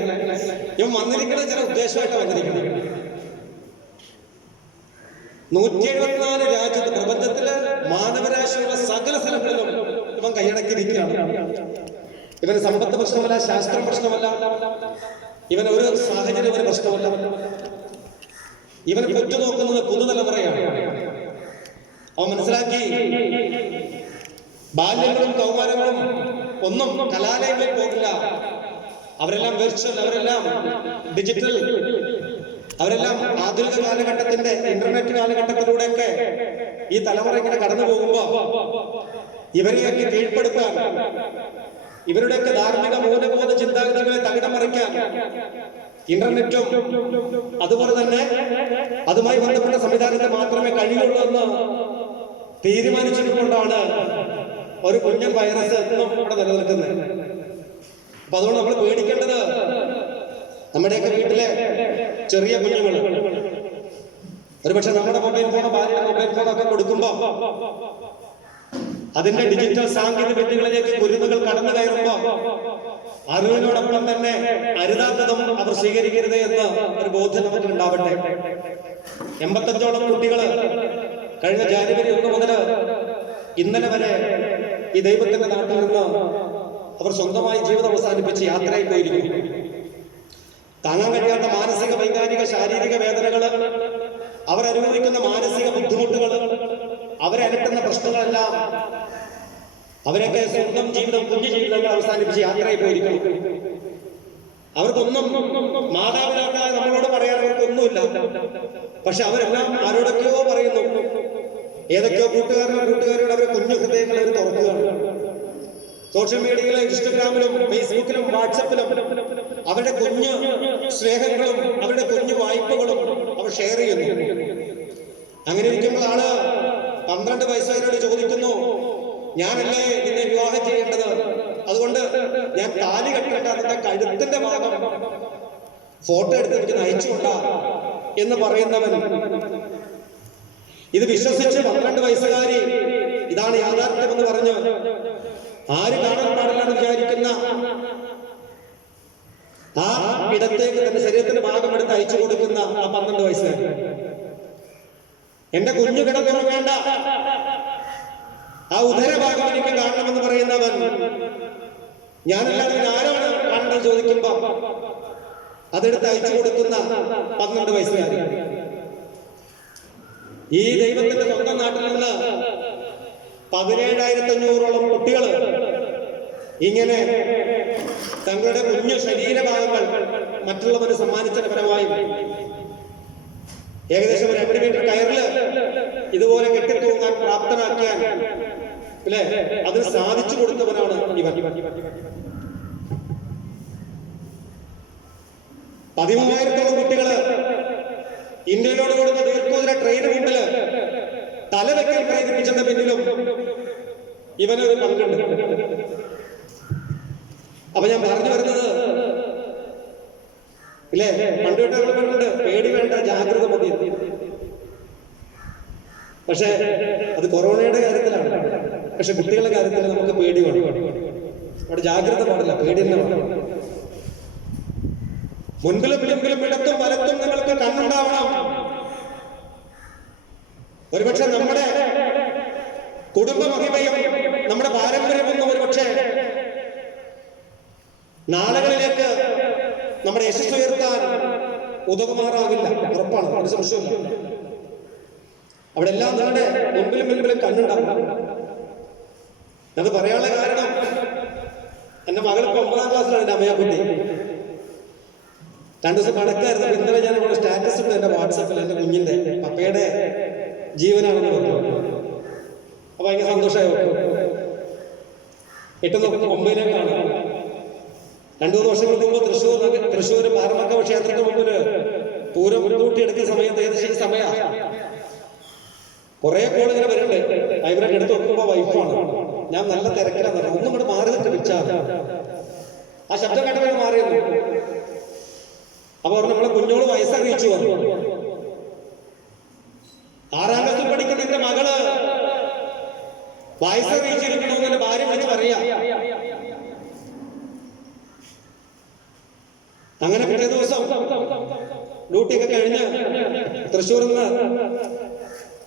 ഇവൻ വന്നിരിക്കുന്നത് ചില ഉദ്ദേശമായിട്ട് വന്നിരിക്കണം. 174 രാജ്യത്ത് പ്രപഞ്ചത്തിലെ മാനവരാശിയുള്ള സകല സ്ഥലങ്ങളിലും ഇവൻ കൈയടക്കിയിരിക്കുകയാണ്. ഇവന് സമ്പത്ത് പ്രശ്നമല്ല, ശാസ്ത്രം പ്രശ്നമല്ല, ഇവന് ഒരു സാഹചര്യം ഒരു പ്രശ്നമല്ല. ഇവന് പൊറ്റുനോക്കുന്നത് പുതുതലമുറയാണ്. അവൻ മനസ്സിലാക്കി ബാല്യങ്ങളും കൗമാരങ്ങളും ഒന്നും കലാലയങ്ങളിൽ പോകില്ല. അവരെല്ലാം വെർച്വൽ, അവരെല്ലാം ഡിജിറ്റൽ, അവരെല്ലാം ആധുനിക കാലഘട്ടത്തിന്റെ ഇന്റർനെറ്റ് കാലഘട്ടത്തിലൂടെയൊക്കെ ഈ തലമുറ ഇങ്ങനെ കടന്നു പോകുമ്പോ ഇവരെയൊക്കെ കീഴ്പ്പെടുത്താൻ, ഇവരുടെയൊക്കെ ധാർമ്മിക മൂലബോധ ചിന്താഗതികളെ തകിടം മറിക്കാൻ ഇന്റർനെറ്റും അതുപോലെ തന്നെ അതുമായി ബന്ധപ്പെട്ട സംവിധാനത്തെ മാത്രമേ കഴിയുള്ളൂ എന്ന് തീരുമാനിച്ചതുകൊണ്ടാണ് ഒരു കുഞ്ഞൻ വൈറസ് എന്നും ഇവിടെ നിലനിൽക്കുന്നത്. അപ്പൊ അതുകൊണ്ട് നമ്മൾ പേടിക്കേണ്ടത് നമ്മുടെയൊക്കെ വീട്ടിലെ ചെറിയ കുഞ്ഞുങ്ങൾ ഒരുപക്ഷെ നമ്മുടെ മൊബൈൽ ഫോണോ ഭാര്യയുടെ മൊബൈൽ ഫോണോ ഒക്കെ കൊടുക്കുമ്പോ അതിന്റെ ഡിജിറ്റൽ സാങ്കേതിക വിദ്യകളിലേക്ക് കുരുന്നുകൾ കടന്നു കയറുമ്പോൾ അറിവിനോടൊപ്പം തന്നെ അരുതാത്തതും അവർ സ്വീകരിക്കരുത് എന്ന് ഒരു ബോധ്യം നമുക്ക് ഉണ്ടാവട്ടെ. 85ഓളം കുട്ടികൾ കഴിഞ്ഞ ജാനുവരി 1 മുതൽ ഇന്നലെ വരെ ഈ ദൈവത്തിന്റെ നാട്ടിൽ നിന്ന് അവർ സ്വന്തമായി ജീവിതം അവസാനിപ്പിച്ച് യാത്രയായി പോയിരിക്കുന്നു. താങ്ങാൻ കഴിയാത്ത മാനസിക, വൈകാരിക, ശാരീരിക വേദനകൾ, അവരനുഭവിക്കുന്ന മാനസിക ബുദ്ധിമുട്ടുകൾ, അവരലട്ടുന്ന പ്രശ്നങ്ങളെല്ലാം അവരൊക്കെ സ്വന്തം ജീവിതം, കുഞ്ഞു ജീവിതങ്ങൾ അവസാനിപ്പിച്ച് യാത്രയായി പോയിരിക്കുന്നു. അവർക്കൊന്നും മാതാപിതാക്കളായ നമ്മളോട് പറയാൻ അവർക്കൊന്നുമില്ല. പക്ഷെ അവരെല്ലാം ആരോടൊക്കെയോ പറയുന്നു. ഏതൊക്കെയോ കൂട്ടുകാരോട് അവരെ കുഞ്ഞു ഹൃദയങ്ങൾ അവർ തുറക്കുകയാണ്. സോഷ്യൽ മീഡിയയിലെ ഇൻസ്റ്റഗ്രാമിലും ഫേസ്ബുക്കിലും വാട്സപ്പിലും അവരുടെ കുഞ്ഞു സ്നേഹങ്ങളും അവരുടെ കുഞ്ഞു വായ്പകളും അവർ ഷെയർ ചെയ്യുന്നു. അങ്ങനെ ഇരിക്കുമ്പോഴാണ് 12 വയസ്സുകാരോട് ചോദിക്കുന്നു, ഞാനല്ലേ നിന്നെ വിവാഹം ചെയ്യേണ്ടത്, അതുകൊണ്ട് ഞാൻ താലി കെട്ടേണ്ട അതിന്റെ കഴുത്തിന്റെ ഭാഗം ഫോട്ടോ എടുത്ത് എനിക്ക് അയച്ചുകൊണ്ടാ എന്ന് പറയുന്നവൻ ഇത് വിശ്വസിച്ച് 12 വയസ്സുകാരി ഇതാണ് യാഥാർത്ഥ്യം എന്ന് പറഞ്ഞു ആര് കാണാൻ പാടില്ല എന്ന് വിചാരിക്കുന്ന ആ ഇടത്തേക്ക് തന്റെ ശരീരത്തിന്റെ ഭാഗമെടുത്ത് അയച്ചു കൊടുക്കുന്ന ആ 12 വയസ്സുകാരി, എന്റെ കുഞ്ഞു കിടന്നുറങ്ങേണ്ട ആ ഉദരഭാഗം എനിക്ക് കാണണമെന്ന് പറയുന്നവൻ, ഞാനല്ലാതെ ആരാണ് കാണേണ്ടത് ചോദിക്കുമ്പോ അതെടുത്ത് അയച്ചു കൊടുക്കുന്ന 12 വയസ്സുകാരി. ഈ ദൈവത്തിന്റെ സ്വന്തം നാട്ടിൽ നിന്ന് 17,500ഓളം കുട്ടികൾ ഇങ്ങനെ തങ്ങളുടെ കുഞ്ഞു ശരീരഭാഗങ്ങൾ മറ്റുള്ളവന് സമ്മാനിച്ചതിന് ഫലമായി ഏകദേശം 2 മീറ്റർ കയറില് ഇതുപോലെ കെട്ടിത്തൂങ്ങാൻ പ്രാപ്തനാക്കിയാൽ അല്ലെ അത് സാധിച്ചു കൊടുത്തവനാണ് ഇവൻ. 13,000ഓളം കുട്ടികള് ഇന്ത്യയിലോട് കൊടുത്ത ദീർഘദൂര ട്രെയിന് മുമ്പില് തലവെക്കൽ പ്രേരിപ്പിച്ചതിന്റെ പിന്നിലും ഇവനൊരു പങ്കുണ്ട്. അപ്പൊ ഞാൻ പറഞ്ഞു വരുന്നത് ഇല്ലേ, പണ്ട് വീട്ടുകൾ പറഞ്ഞിട്ടുണ്ട്, പേടി വേണ്ട, ജാഗ്രത മതി. പക്ഷെ അത് കൊറോണയുടെ കാര്യത്തിലാണ്. പക്ഷെ കുട്ടികളുടെ കാര്യത്തിൽ നമുക്ക് പേടി വേണം. അവിടെ ജാഗ്രത പാടില്ല, പേടി തന്നെ വേണം. മുൻപിലും പിന്നിലും ഇടത്തും വലത്തും നിങ്ങൾക്ക് കണ്ണുണ്ടാവണം. ഒരുപക്ഷെ നമ്മുടെ കുടുംബ മഹിമയും നമ്മുടെ പാരമ്പര്യമൊന്നും ഒരുപക്ഷെ നാളുകളിലേക്ക് നമ്മുടെ യശസ് ഉയർത്താൻ ഉതകുമാറാകില്ല, ഉറപ്പാണ്, ഒരു സംശയമില്ല. അവിടെ എല്ലാം നിങ്ങളുടെ മുൻപിലും കണ്ണുണ്ടാവും. അത് പറയാനുള്ള കാരണം എന്റെ മകളിപ്പോ 9ാം ക്ലാസ്സിലാണ്, എന്റെ അമ്മയെക്കുട്ടി. 2 ദിവസം കണക്കായിരുന്നു. ഇന്നലെ ഞാൻ ഇവിടെ സ്റ്റാറ്റസ് ഇട്ടു എന്റെ വാട്സാപ്പിൽ, എന്റെ കുഞ്ഞിന്റെ പപ്പയുടെ ജീവനാണെന്ന് പറഞ്ഞു. അപ്പൊ ഭയങ്കര സന്തോഷമായി. 8-9 2-3 വർഷങ്ങൾക്ക് മുമ്പ് തൃശ്ശൂർ പാറമക്കാവ് ക്ഷേത്രത്തിന് മുമ്പില് പൂരം കൂട്ടിയെടുക്കുന്ന സമയത്ത് ഏകദേശം ഈ സമയം കുറെ കോൾ ഇങ്ങനെ വരുന്നുണ്ട്. ഇവരുടെ എടുത്ത് നോക്കുമ്പോ വൈഫാണ്. ഞാൻ നല്ല തിരക്കിലാണ്, ഒന്നും കൂടെ മാറി നിന്നിട്ട് വിളിച്ചാൽ ആ ശബ്ദം കേട്ടവരെ മാറിയിരുന്നു. അപ്പൊ പറഞ്ഞു, നമ്മളെ കുഞ്ഞോള് വയസ്സറിയിച്ചു വന്നു. 6ാം ക്ലാസ്സിൽ പഠിക്കുന്ന എന്റെ മകള് വയസ്സറിയിച്ചിരിക്കണമെന്ന് എന്റെ ഭാര്യ വിളിച്ച് പറയാ. അങ്ങനെ പിറ്റേ ദിവസം ഡ്യൂട്ടിയൊക്കെ കഴിഞ്ഞ് തൃശ്ശൂരിൽ നിന്ന്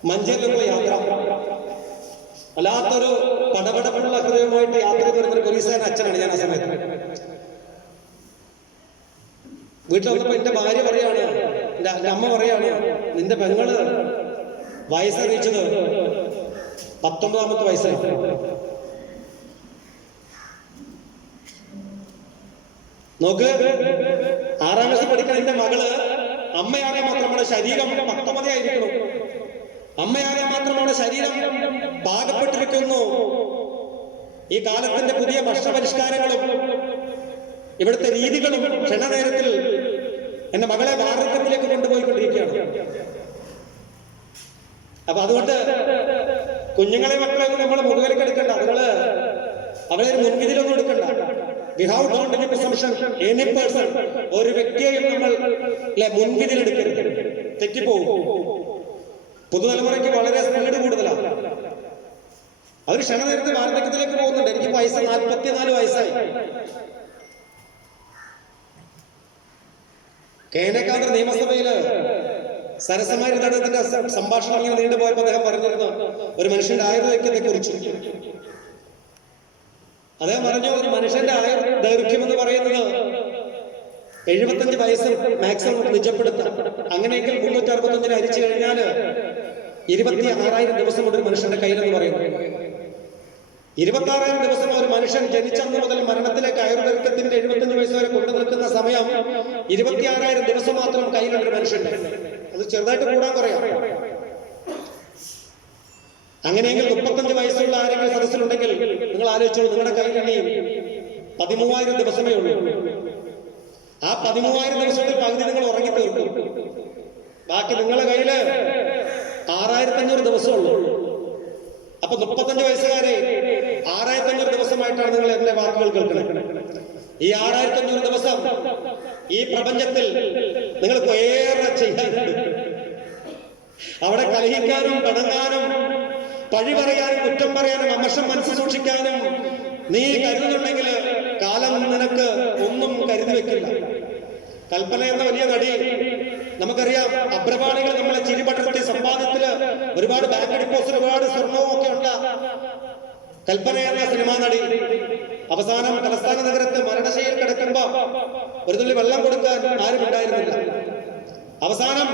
മഞ്ചേരിയിലുള്ള യാത്ര, വല്ലാത്തൊരു പടപടപ്പുള്ള ഹൃദയവുമായിട്ട് യാത്ര വരുന്നൊരു പോലീസുകാരൻ അച്ഛനാണ് ഞാൻ ആ സമയത്ത്. വീട്ടിൽ വന്നപ്പോ എന്റെ ഭാര്യ പറയാണ്, എന്റെ അമ്മ പറയാണ്, നിന്റെ പെങ്ങള് വയസ്സറിയിച്ചത് 19ാമത്തെ വയസ്സിലാണ്. നോക്ക്, 6ാം ക്ലാസ്സിൽ പഠിക്കുന്ന എന്റെ മകള് അമ്മയാകാൻ മാത്രം നമ്മുടെ ശരീരം പക്വതയായിരിക്കണം, അമ്മയാകാൻ മാത്രം നമ്മുടെ ശരീരം പാകപ്പെട്ടിരിക്കുന്നു. ഈ കാലത്തിന്റെ പുതിയ ഭക്ഷണപരിഷ്കാരങ്ങളും ഇവിടുത്തെ രീതികളും ക്ഷണനേരത്തിൽ എന്റെ മകളെ വാർദ്ധക്യത്തിലേക്ക് കൊണ്ടുപോയിക്കൊണ്ടിരിക്കുകയാണ്. അപ്പൊ അതുകൊണ്ട് കുഞ്ഞുങ്ങളെ മക്കളെ നമ്മൾ മുഖവിലേക്ക് എടുക്കണ്ട, അവരെ മുൻവിധിയിലൊന്നും എടുക്കണ്ട. Without any presumption, any person, ഒരു വ്യക്തിയെയും നമ്മൾ മുൻവിധിയിൽ എടുക്കരുത്, തെറ്റിപ്പോകും. പുതുതലമുറയ്ക്ക് വളരെ സ്പീഡ് കൂടുതലാണ്. അവർ ക്ഷണനേരത്തെ വാർദ്ധക്യത്തിലേക്ക് പോകുന്നുണ്ട്. എനിക്ക് വയസ്സ് 44 വയസ്സായി. കേനക്കാന്തർ നിയമസഭയില് സരസമാരി നടത്തിന്റെ സംഭാഷണം ഇങ്ങനെ നീണ്ടുപോയപ്പോൾ അദ്ദേഹം പറഞ്ഞിരുന്നു ഒരു മനുഷ്യന്റെ ആയുർദൈർഘ്യത്തെ കുറിച്ച്. അദ്ദേഹം പറഞ്ഞു ഒരു മനുഷ്യന്റെ ആയുർദൈർഘ്യം എന്ന് പറയുന്നത് 75 വയസ്സ് മാക്സിമം നിജപ്പെടുത്താം. അങ്ങനെയെങ്കിൽ 365 അരിച്ചു കഴിഞ്ഞാൽ 26,000 ദിവസം ഒരു മനുഷ്യന്റെ കയ്യിലെന്ന് പറയുന്നു. 26,000 ദിവസം ഒരു മനുഷ്യൻ ജനിച്ചന്ന് മുതൽ മരണത്തിലേക്ക് ആയുർദൈർഘ്യത്തിന്റെ 75 വയസ്സ് വരെ കൊണ്ടു നിൽക്കുന്ന സമയം 26,000 ദിവസം മാത്രം കയ്യിലുണ്ട് ഒരു മനുഷ്യന്റെ. അത് ചെറുതായിട്ട് കൂടാൻ പറയാം. അങ്ങനെയെങ്കിൽ 35 വയസ്സുള്ള ആരെങ്കിലും സദസ്സിലുണ്ടെങ്കിൽ നിങ്ങൾ ആലോചിച്ചോളൂ, നിങ്ങളുടെ കയ്യിൽ ഇനിയും 13,000 ദിവസമേ ഉള്ളൂ. ആ 13,000 ദിവസത്തിൽ പകുതി നിങ്ങൾ ഉറങ്ങി തീർക്കും. ബാക്കി നിങ്ങളുടെ കയ്യില് 6,500 ദിവസമുള്ളൂ. അപ്പൊ 35 വയസ്സുകാരെ 6,500 ദിവസമായിട്ടാണ് നിങ്ങൾ എന്റെ വാക്കുകൾ കേൾക്കുന്നത്. ഈ 6,500 ദിവസം ഈ പ്രപഞ്ചത്തിൽ നിങ്ങൾക്ക് ഏറെ ചെയ്യാനുണ്ട്. അവിടെ കലഹിക്കാനും പിണങ്ങാനും പഴി പറയാനും കുറ്റം പറയാനും അമർഷം മനസ്സ് സൂക്ഷിക്കാനും നീ കരുതുന്നുണ്ടെങ്കിൽ കാലം നിനക്ക് ഒന്നും കരുതി വെക്കില്ല. കൽപ്പന എന്ന വലിയ നടി നമുക്കറിയാം. അഭ്രപാണികൾ നമ്മളെ ചിരിപടർത്തി സമ്പാദ്യത്തില് ഒരുപാട് ബാങ്ക് ഡിപ്പോസിറ്റ് ഒരുപാട് സ്വർണവും ഒക്കെ ഉണ്ട്. കൽപ്പന എന്ന സിനിമാ നടി അവസാനം തലസ്ഥാന നഗരത്ത് മരണശൈലിയിൽ കിടക്കുമ്പോ ഒരു തുള്ളി വെള്ളം കൊടുക്കാൻ ആരും ഉണ്ടായിരുന്നില്ല. അവസാനം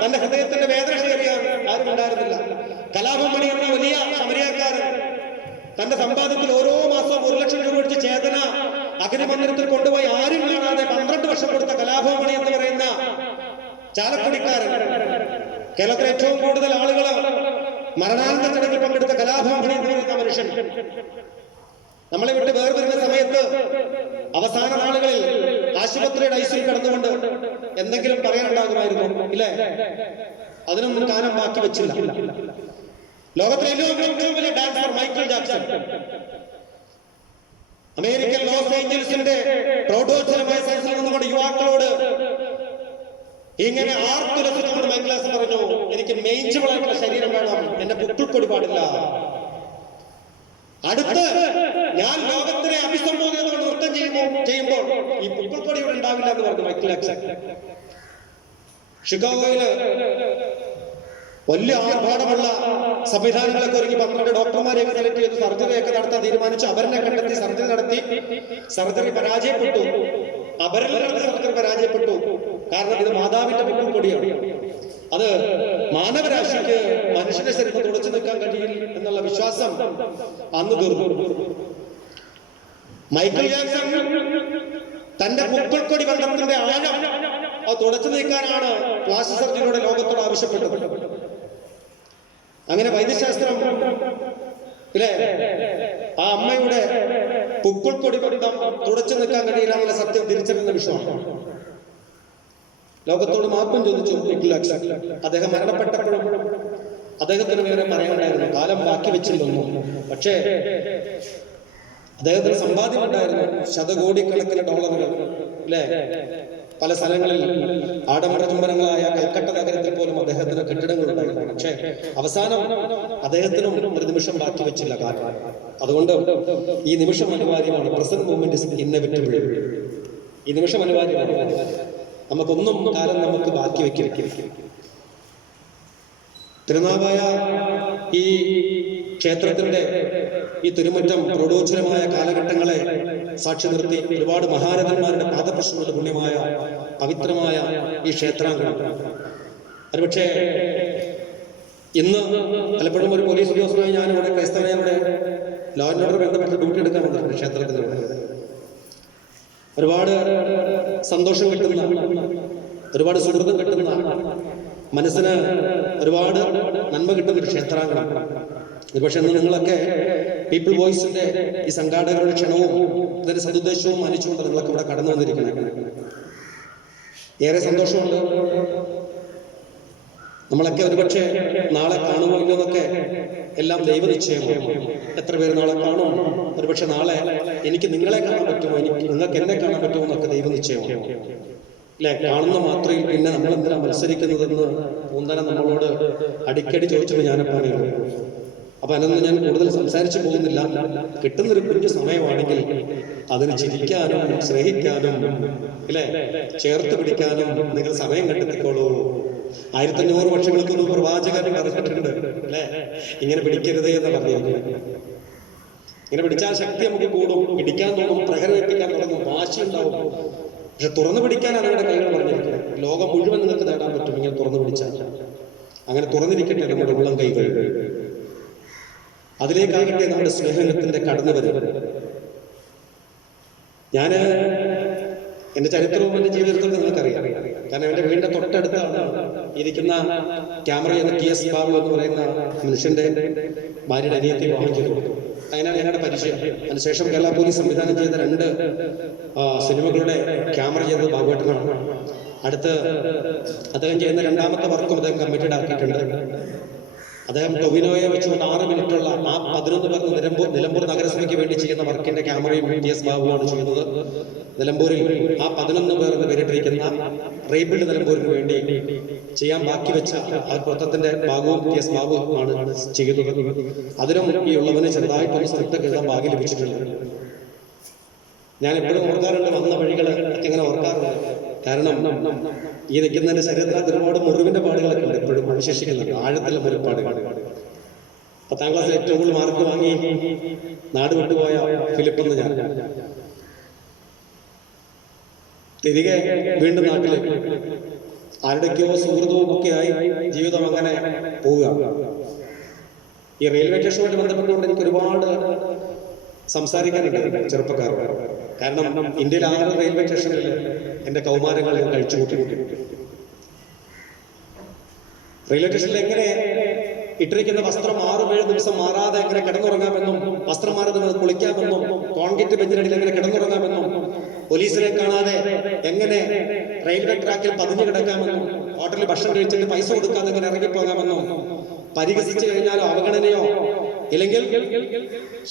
തന്റെ ഹൃദയത്തിന്റെ വേദന ഷെയറിയാൻ ആരും ഉണ്ടായിരുന്നില്ല. കലാഭവൻ മണി എന്ന വലിയ ശമരിയാക്കാരൻ തന്റെ സമ്പാദ്യത്തിൽ ഓരോ മാസവും 1 ലക്ഷം രൂപ വെച്ച് ചേതന അഗ്നിമന്ദിരത്തിൽ കൊണ്ടുപോയി ആരും കാണാതെ 12 വർഷം കൊടുത്ത കലാഭവൻ മണി എന്ന് പറയുന്ന ചാലക്കുടിക്കാരൻ, കേരളത്തിലെ ഏറ്റവും കൂടുതൽ ആളുകൾ മരണാനന്തര ചടങ്ങിൽ പങ്കെടുത്ത കലാഭവൻ മണി എന്ന് പറയുന്ന മനുഷ്യൻ നമ്മളെ വിട്ട് വേർതിരുന്ന സമയത്ത് അവസാന നാളുകളിൽ ആശുപത്രിയുടെ ഐസിൽ കിടന്നുകൊണ്ട് എന്തെങ്കിലും പറയാനുണ്ടാകുമായിരുന്നു ഇല്ലേ? അതിനൊന്നും കാലം ബാക്കി വെച്ചില്ല. ലോകത്തിലെ ഏറ്റവും വലിയ dancer Michael Jackson American Los ഏഞ്ചൽസിന്റെ പ്രൗഢോജ്വലമായ സദസ്സിൽ നിന്നുകൊണ്ട് യുവാക്കളോട് ഇങ്ങനെ ആർത്തുലസിച്ചുകൊണ്ട് മൈക്കിൾ ജാക്സൺ പറഞ്ഞു, എനിക്ക് മേഞ്ചബിളായിട്ടുള്ള ശരീരം വേണം, എന്റെ പുക്കിൾക്കൊടി പാടില്ല. അടുത്ത് ഞാൻ ലോകത്തിനെ അഭിസംബോധന കൊണ്ട് നൃത്തം ചെയ്യുമ്പോൾ ഈ പുക്കിൾക്കൊടി ഇവിടെ ഉണ്ടാവില്ല എന്ന് പറഞ്ഞു മൈക്കിൾ ജാക്സൺ. ഷിക്കാഗോയില് വലിയ ആർഭാടമുള്ള സംവിധാനങ്ങളൊക്കെ ഒരുങ്ങി 12 ഡോക്ടർമാരെയൊക്കെ സെലക്ട് ചെയ്ത് സർജറിയൊക്കെ നടത്താൻ തീരുമാനിച്ചു. അവരെ കണ്ടെത്തി സർജറി നടത്തി. സർജറി പരാജയപ്പെട്ടു. അവരിൽ സർജറി പരാജയപ്പെട്ടു. കാരണം ഇത് മാതാവിന്റെ പുക്കിൾക്കൊടിയാണ്. അത് മാനവരാശിക്ക് മനുഷ്യന്റെ ശരീരം തുടച്ചു നിൽക്കാൻ കഴിയില്ല എന്നുള്ള വിശ്വാസം അന്ന് തീർന്നു. മൈക്കിൾ ജാക്സൺ തന്റെ പുക്കിൾക്കൊടി ബന്ധത്തിന്റെ ആഴം അത് തുടച്ചു നീക്കാനാണ് പ്ലാസ്റ്റിക് സർജറിയുടെ ലോകത്തോട് ആവശ്യപ്പെട്ടത്. അങ്ങനെ വൈദ്യശാസ്ത്രം ഇല്ലേ ആ അമ്മയുടെ പുക്കിൾക്കൊടി ബന്ധം തുടച്ചു നിൽക്കാൻ കഴിയില്ല എന്നുള്ള സത്യം തിരിച്ചറിയുന്ന വിഷയമാണ്. ലോകത്തോട് മാപ്പം ചോദിച്ചു മൈക്കിൾ ജാക്സൺ. അദ്ദേഹം മരണപ്പെട്ടപ്പോഴും അദ്ദേഹത്തിന് വേറെ പറയാനുണ്ടായിരുന്നു, കാലം ബാക്കി വെച്ചിരുന്നു. പക്ഷേ അദ്ദേഹത്തിന് സമ്പാദ്യം ഉണ്ടായിരുന്നു, ശതകോടിക്കണക്കിന് ഡോളറുകൾ അല്ലേ? പല സ്ഥലങ്ങളിൽ ആഡംബര ചുംബനങ്ങളായ കൽക്കട്ട നഗരത്തിൽ പോലും അദ്ദേഹത്തിന് കെട്ടിടങ്ങളുണ്ടായിരുന്നു. പക്ഷേ അവസാനം അദ്ദേഹത്തിനും ഒരു നിമിഷം ബാക്കി വെച്ചില്ല കാലം. അതുകൊണ്ട് ഈ നിമിഷം അനിവാര്യമാണ്. Present movement is inevitable. ഈ നിമിഷം അനിവാര്യമാണ്. നമുക്കൊന്നും കാലം നമുക്ക് ബാക്കി വെക്കില്ല. തിരുനാവായ ഈ ക്ഷേത്രത്തിന്റെ ഈ തിരുമുറ്റം പ്രൗഢോജ്വലമായ കാലഘട്ടങ്ങളെ സാക്ഷി നിർത്തി ഒരുപാട് മഹാരഥന്മാരുടെ പാദപ്രശ്നങ്ങളുടെ പുണ്യമായ പവിത്രമായ ഈ ക്ഷേത്രാങ്കണം. ഒരുപക്ഷെ ഇന്ന് പലപ്പോഴും ഒരു പോലീസ് ഉദ്യോഗസ്ഥനായി ഞാനിവിടെ ക്രൈസ്തവയുടെ ലോ ആൻഡ് ഓർഡർ ബന്ധപ്പെട്ട് ഡ്യൂട്ടി എടുക്കാൻ വന്നിട്ടുണ്ട് ക്ഷേത്രത്തിലൂടെ. ഒരുപാട് സന്തോഷം കിട്ടുന്ന, ഒരുപാട് സുഹൃതം കിട്ടുന്ന, മനസ്സിന് ഒരുപാട് നന്മ കിട്ടുന്ന ഒരു ക്ഷേത്രാങ്കണം. പക്ഷെ ഇന്ന് നിങ്ങളൊക്കെ പീപ്പിൾ വോയിസിന്റെ ഈ സംഘാടകരുടെ ക്ഷണവും ഇതിന്റെ സതുദ്ദേശവും മാനിച്ചുകൊണ്ട് നിങ്ങളൊക്കെ ഇവിടെ കടന്നു വന്നിരിക്കണം. ഏറെ സന്തോഷമുണ്ട്. നമ്മളൊക്കെ ഒരുപക്ഷെ നാളെ കാണുമോ ഇല്ലെന്നൊക്കെ എല്ലാം ദൈവനിശ്ചയമാണ്. എത്ര പേര് നാളെ കാണും? ഒരുപക്ഷെ നാളെ എനിക്ക് നിങ്ങളെ കാണാൻ പറ്റുമോ, നിങ്ങൾക്ക് എന്നെ കാണാൻ പറ്റുമോ എന്നൊക്കെ ദൈവനിശ്ചയമാണ് അല്ലെ? കാണുന്ന മാത്രയിൽ പിന്നെ നമ്മൾ എന്തിനാ മത്സരിക്കുന്നതെന്ന് പൂന്തന നമ്മളോട് അടിക്കടി ചോദിച്ചത് ഞാനപ്പോൾ അപ്പൊ അതിനൊന്നും ഞാൻ കൂടുതൽ സംസാരിച്ചു പോകുന്നില്ല. കിട്ടുന്നൊരു കുഞ്ഞു സമയമാണെങ്കിൽ അതിന് ചിരിക്കാനും സ്നേഹിക്കാനും ഇല്ലേ, ചേർത്ത് പിടിക്കാനും നിങ്ങൾ സമയം കണ്ടെത്തിക്കോളൂ. 1500 വർഷങ്ങൾക്ക് മുമ്പ് പ്രവാചകൻ പറഞ്ഞിട്ടുണ്ട് അല്ലെ, ഇങ്ങനെ പിടിക്കരുത് എന്ന് പറഞ്ഞിരിക്കുന്നത്. ഇങ്ങനെ പിടിച്ചാൽ ശക്തി നമുക്ക് കൂടും, പിടിക്കാൻ തോന്നും, പ്രഹരമേൽപ്പിക്കാൻ തുടങ്ങും, വാശി ഉണ്ടാവും. പക്ഷെ തുറന്നു പിടിക്കാനാണ് നമ്മുടെ കൈകൾ പറഞ്ഞിരിക്കുന്നത്. ലോകം മുഴുവൻ നിങ്ങൾക്ക് നേടാൻ പറ്റും ഇങ്ങനെ തുറന്നു പിടിച്ചാൽ. അങ്ങനെ തുറന്നിരിക്കട്ടെ നമ്മുടെ ഉള്ളം കൈകൾ. അതിലേക്കാകട്ടെ നമ്മുടെ സ്നേഹത്തിന്റെ കടന്നു വരുന്നത്. ഞാന് എന്റെ ചരിത്രവും എന്റെ ജീവിതത്തിൽ നിങ്ങൾക്കറിയാം. കാരണം എന്റെ വീടിന്റെ തൊട്ടടുത്താണ് ഇരിക്കുന്ന ക്യാമറ എന്ന TS ബാബു എന്ന് പറയുന്ന മനുഷ്യന്റെ ഭാര്യയുടെ അനിയത്തെ വിവാഹം ചെയ്തു കൊടുത്തു. അങ്ങനെയാണ് ഞങ്ങളുടെ പരിചയം. അതിനുശേഷം കേരള പോലീസ് സംവിധാനം ചെയ്ത 2 സിനിമകളുടെ ക്യാമറ ചെയ്തത് ബാബുവേട്ടനാണ്. അടുത്ത് അദ്ദേഹം ചെയ്യുന്ന 2ാമത്തെ വർക്കും അദ്ദേഹം കമ്മിറ്റഡ് ആക്കിയിട്ടുണ്ട്. അദ്ദേഹം ടൊവിനോയെ വെച്ചുകൊണ്ട് 6 മിനിറ്റുള്ള ആ 11 പേർ നിലമ്പൂർ നഗരസഭയ്ക്ക് വേണ്ടി ചെയ്യുന്ന വർക്കിന്റെ ക്യാമറയും TS ബാബുവാണ് ചെയ്യുന്നത്. നിലമ്പൂരിൽ ആ 11 പേർ എന്ന് പേരിട്ടിരിക്കുന്ന റീബിൽഡ് നിലമ്പൂരിന് വേണ്ടി ചെയ്യാൻ ബാക്കി വെച്ച ആ പ്രവർത്തനത്തിന്റെ ഭാഗവും TS ബാബു ആണ് ചെയ്യുന്നത്. അതിനും ഈ ഉള്ളവന് ചെറുതായിട്ടൊന്ന് സ്ക്രിപ്റ്റ് എഴുതാൻ ഭാഗ്യം ലഭിച്ചിട്ടുണ്ട്. ഞാൻ എപ്പോഴും ഓർക്കാറുണ്ട്, വന്ന വഴികൾ ഒക്കെ ഇങ്ങനെ ഓർക്കാറുണ്ട്. കാരണം ഈ നിൽക്കുന്നതിന്റെ ശരീരത്തിനകത്ത് ഒരുപാട് മുറിവിന്റെ പാടുകളൊക്കെ ഉണ്ട്, എപ്പോഴും അവശേഷിക്കുന്നുണ്ട്, ആഴത്തിലുള്ള മുറിപ്പാടുകൾ. 10ാം ക്ലാസ്സിൽ ഏറ്റവും കൂടുതൽ മാർക്ക് വാങ്ങി നാട് വിട്ടുപോയ ഫിലിപ്പ് എന്ന് ഞാൻ തിരികെ വീണ്ടും നാട്ടിലേക്ക് ആരുടെയൊക്കെയോ സുഹൃതവും ഒക്കെ ആയി ജീവിതം അങ്ങനെ പോവുക. ഈ റെയിൽവേ സ്റ്റേഷനുമായിട്ട് ബന്ധപ്പെട്ടുകൊണ്ട് എനിക്ക് ഒരുപാട് സംസാരിക്കാനുണ്ട് ചെറുപ്പക്കാരോട്. കാരണം ഇന്ത്യയിൽ 6 റെയിൽവേ സ്റ്റേഷനിൽ എന്റെ കൗമാരങ്ങൾ ഞാൻ കഴിച്ചു കൂട്ടിയിട്ടുണ്ട്. റെയിൽവേ സ്റ്റേഷനിൽ എങ്ങനെ ഇട്ടിരിക്കുന്ന വസ്ത്രം 6-7 ദിവസം മാറാതെ എങ്ങനെ കിടന്നുറങ്ങാമെന്നും, വസ്ത്രം മാറാതെ കുളിക്കാമെന്നും, കോൺക്രീറ്റ് ബെഞ്ചിനടിയിൽ എങ്ങനെ കിടന്നുറങ്ങാമെന്നും, പോലീസിനെ കാണാതെ എങ്ങനെ റെയിൽവേ ട്രാക്കിൽ പതിഞ്ഞു കിടക്കാമെന്നും, ഹോട്ടലിൽ ഭക്ഷണം കഴിച്ചിട്ട് പൈസ കൊടുക്കാതെ എങ്ങനെ ഇറങ്ങിപ്പോകാമെന്നും, പരിഹസിച്ചു കഴിഞ്ഞാലോ അവഗണനയോ ഇല്ലെങ്കിൽ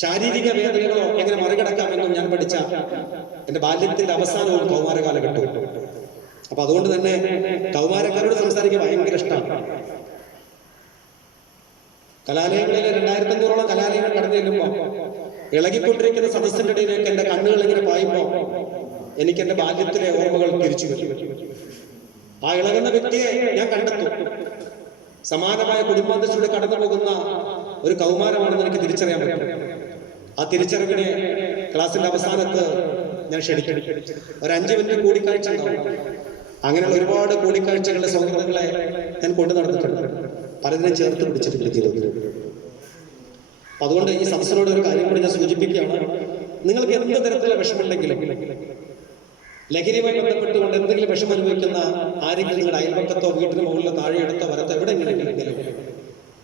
ശാരീരിക വേദനകളോ എങ്ങനെ മറികടക്കാമെന്നും ഞാൻ പഠിച്ച എന്റെ ബാല്യത്തിന്റെ അവസാനവും കൗമാര കാലഘട്ടവും. അപ്പൊ അതുകൊണ്ട് തന്നെ കൗമാരക്കാരോട് സംസാരിക്കാൻ ഭയങ്കര ഇഷ്ടമാണ്. കലാലയങ്ങളിലെ 2500ഓളം കലാലയങ്ങൾ കടന്നു ചെല്ലുമ്പോൾ ഇളകിക്കൊണ്ടിരിക്കുന്ന സദസ്സിന്റെ ഇടയിലേക്ക് എന്റെ കണ്ണുകൾ ഇങ്ങനെ പായുമ്പോ എനിക്ക് എന്റെ ബാല്യത്തിലെ ഓർമ്മകൾ തിരിച്ചു വരും. ആ ഇളകുന്ന വ്യക്തിയെ ഞാൻ കണ്ടെത്തും. സമാനമായ കുടുംബാന്തസ്സിലൂടെ കടന്നു പോകുന്ന ഒരു കൗമാരമാണെന്ന് എനിക്ക് തിരിച്ചറിയാൻ പറ്റും. ആ തിരിച്ചറിവിനെ ക്ലാസിന്റെ അവസാനത്ത് ഞാൻ ക്ഷണിക്കും. ഒരു 5 മിനിറ്റ് കൂടിക്കാഴ്ച ഉണ്ടാവും. അങ്ങനെയുള്ള ഒരുപാട് കൂടിക്കാഴ്ചകളുടെ സൗഹൃദങ്ങളെ ഞാൻ കൊണ്ടു നടന്നിട്ടുണ്ട്. പലതിനും ചേർത്ത് പിടിച്ചിട്ടുണ്ട് ജീവിതത്തിൽ. അതുകൊണ്ട് ഈ സദസ്സിനോട് ഒരു കാര്യം കൂടി ഞാൻ സൂചിപ്പിക്കുകയാണ്. നിങ്ങൾക്ക് എന്ത് തരത്തിലുള്ള വിഷമുണ്ടെങ്കിലും, ലഹരിയുമായി ബന്ധപ്പെട്ടുകൊണ്ട് എന്തെങ്കിലും വിഷം അനുഭവിക്കുന്ന ആരെങ്കിലും നിങ്ങളുടെ അയൽപക്കത്തോ വീട്ടിന് മുകളിലോ താഴെ എടുത്തോ വരത്തോ എവിടെയെങ്കിലും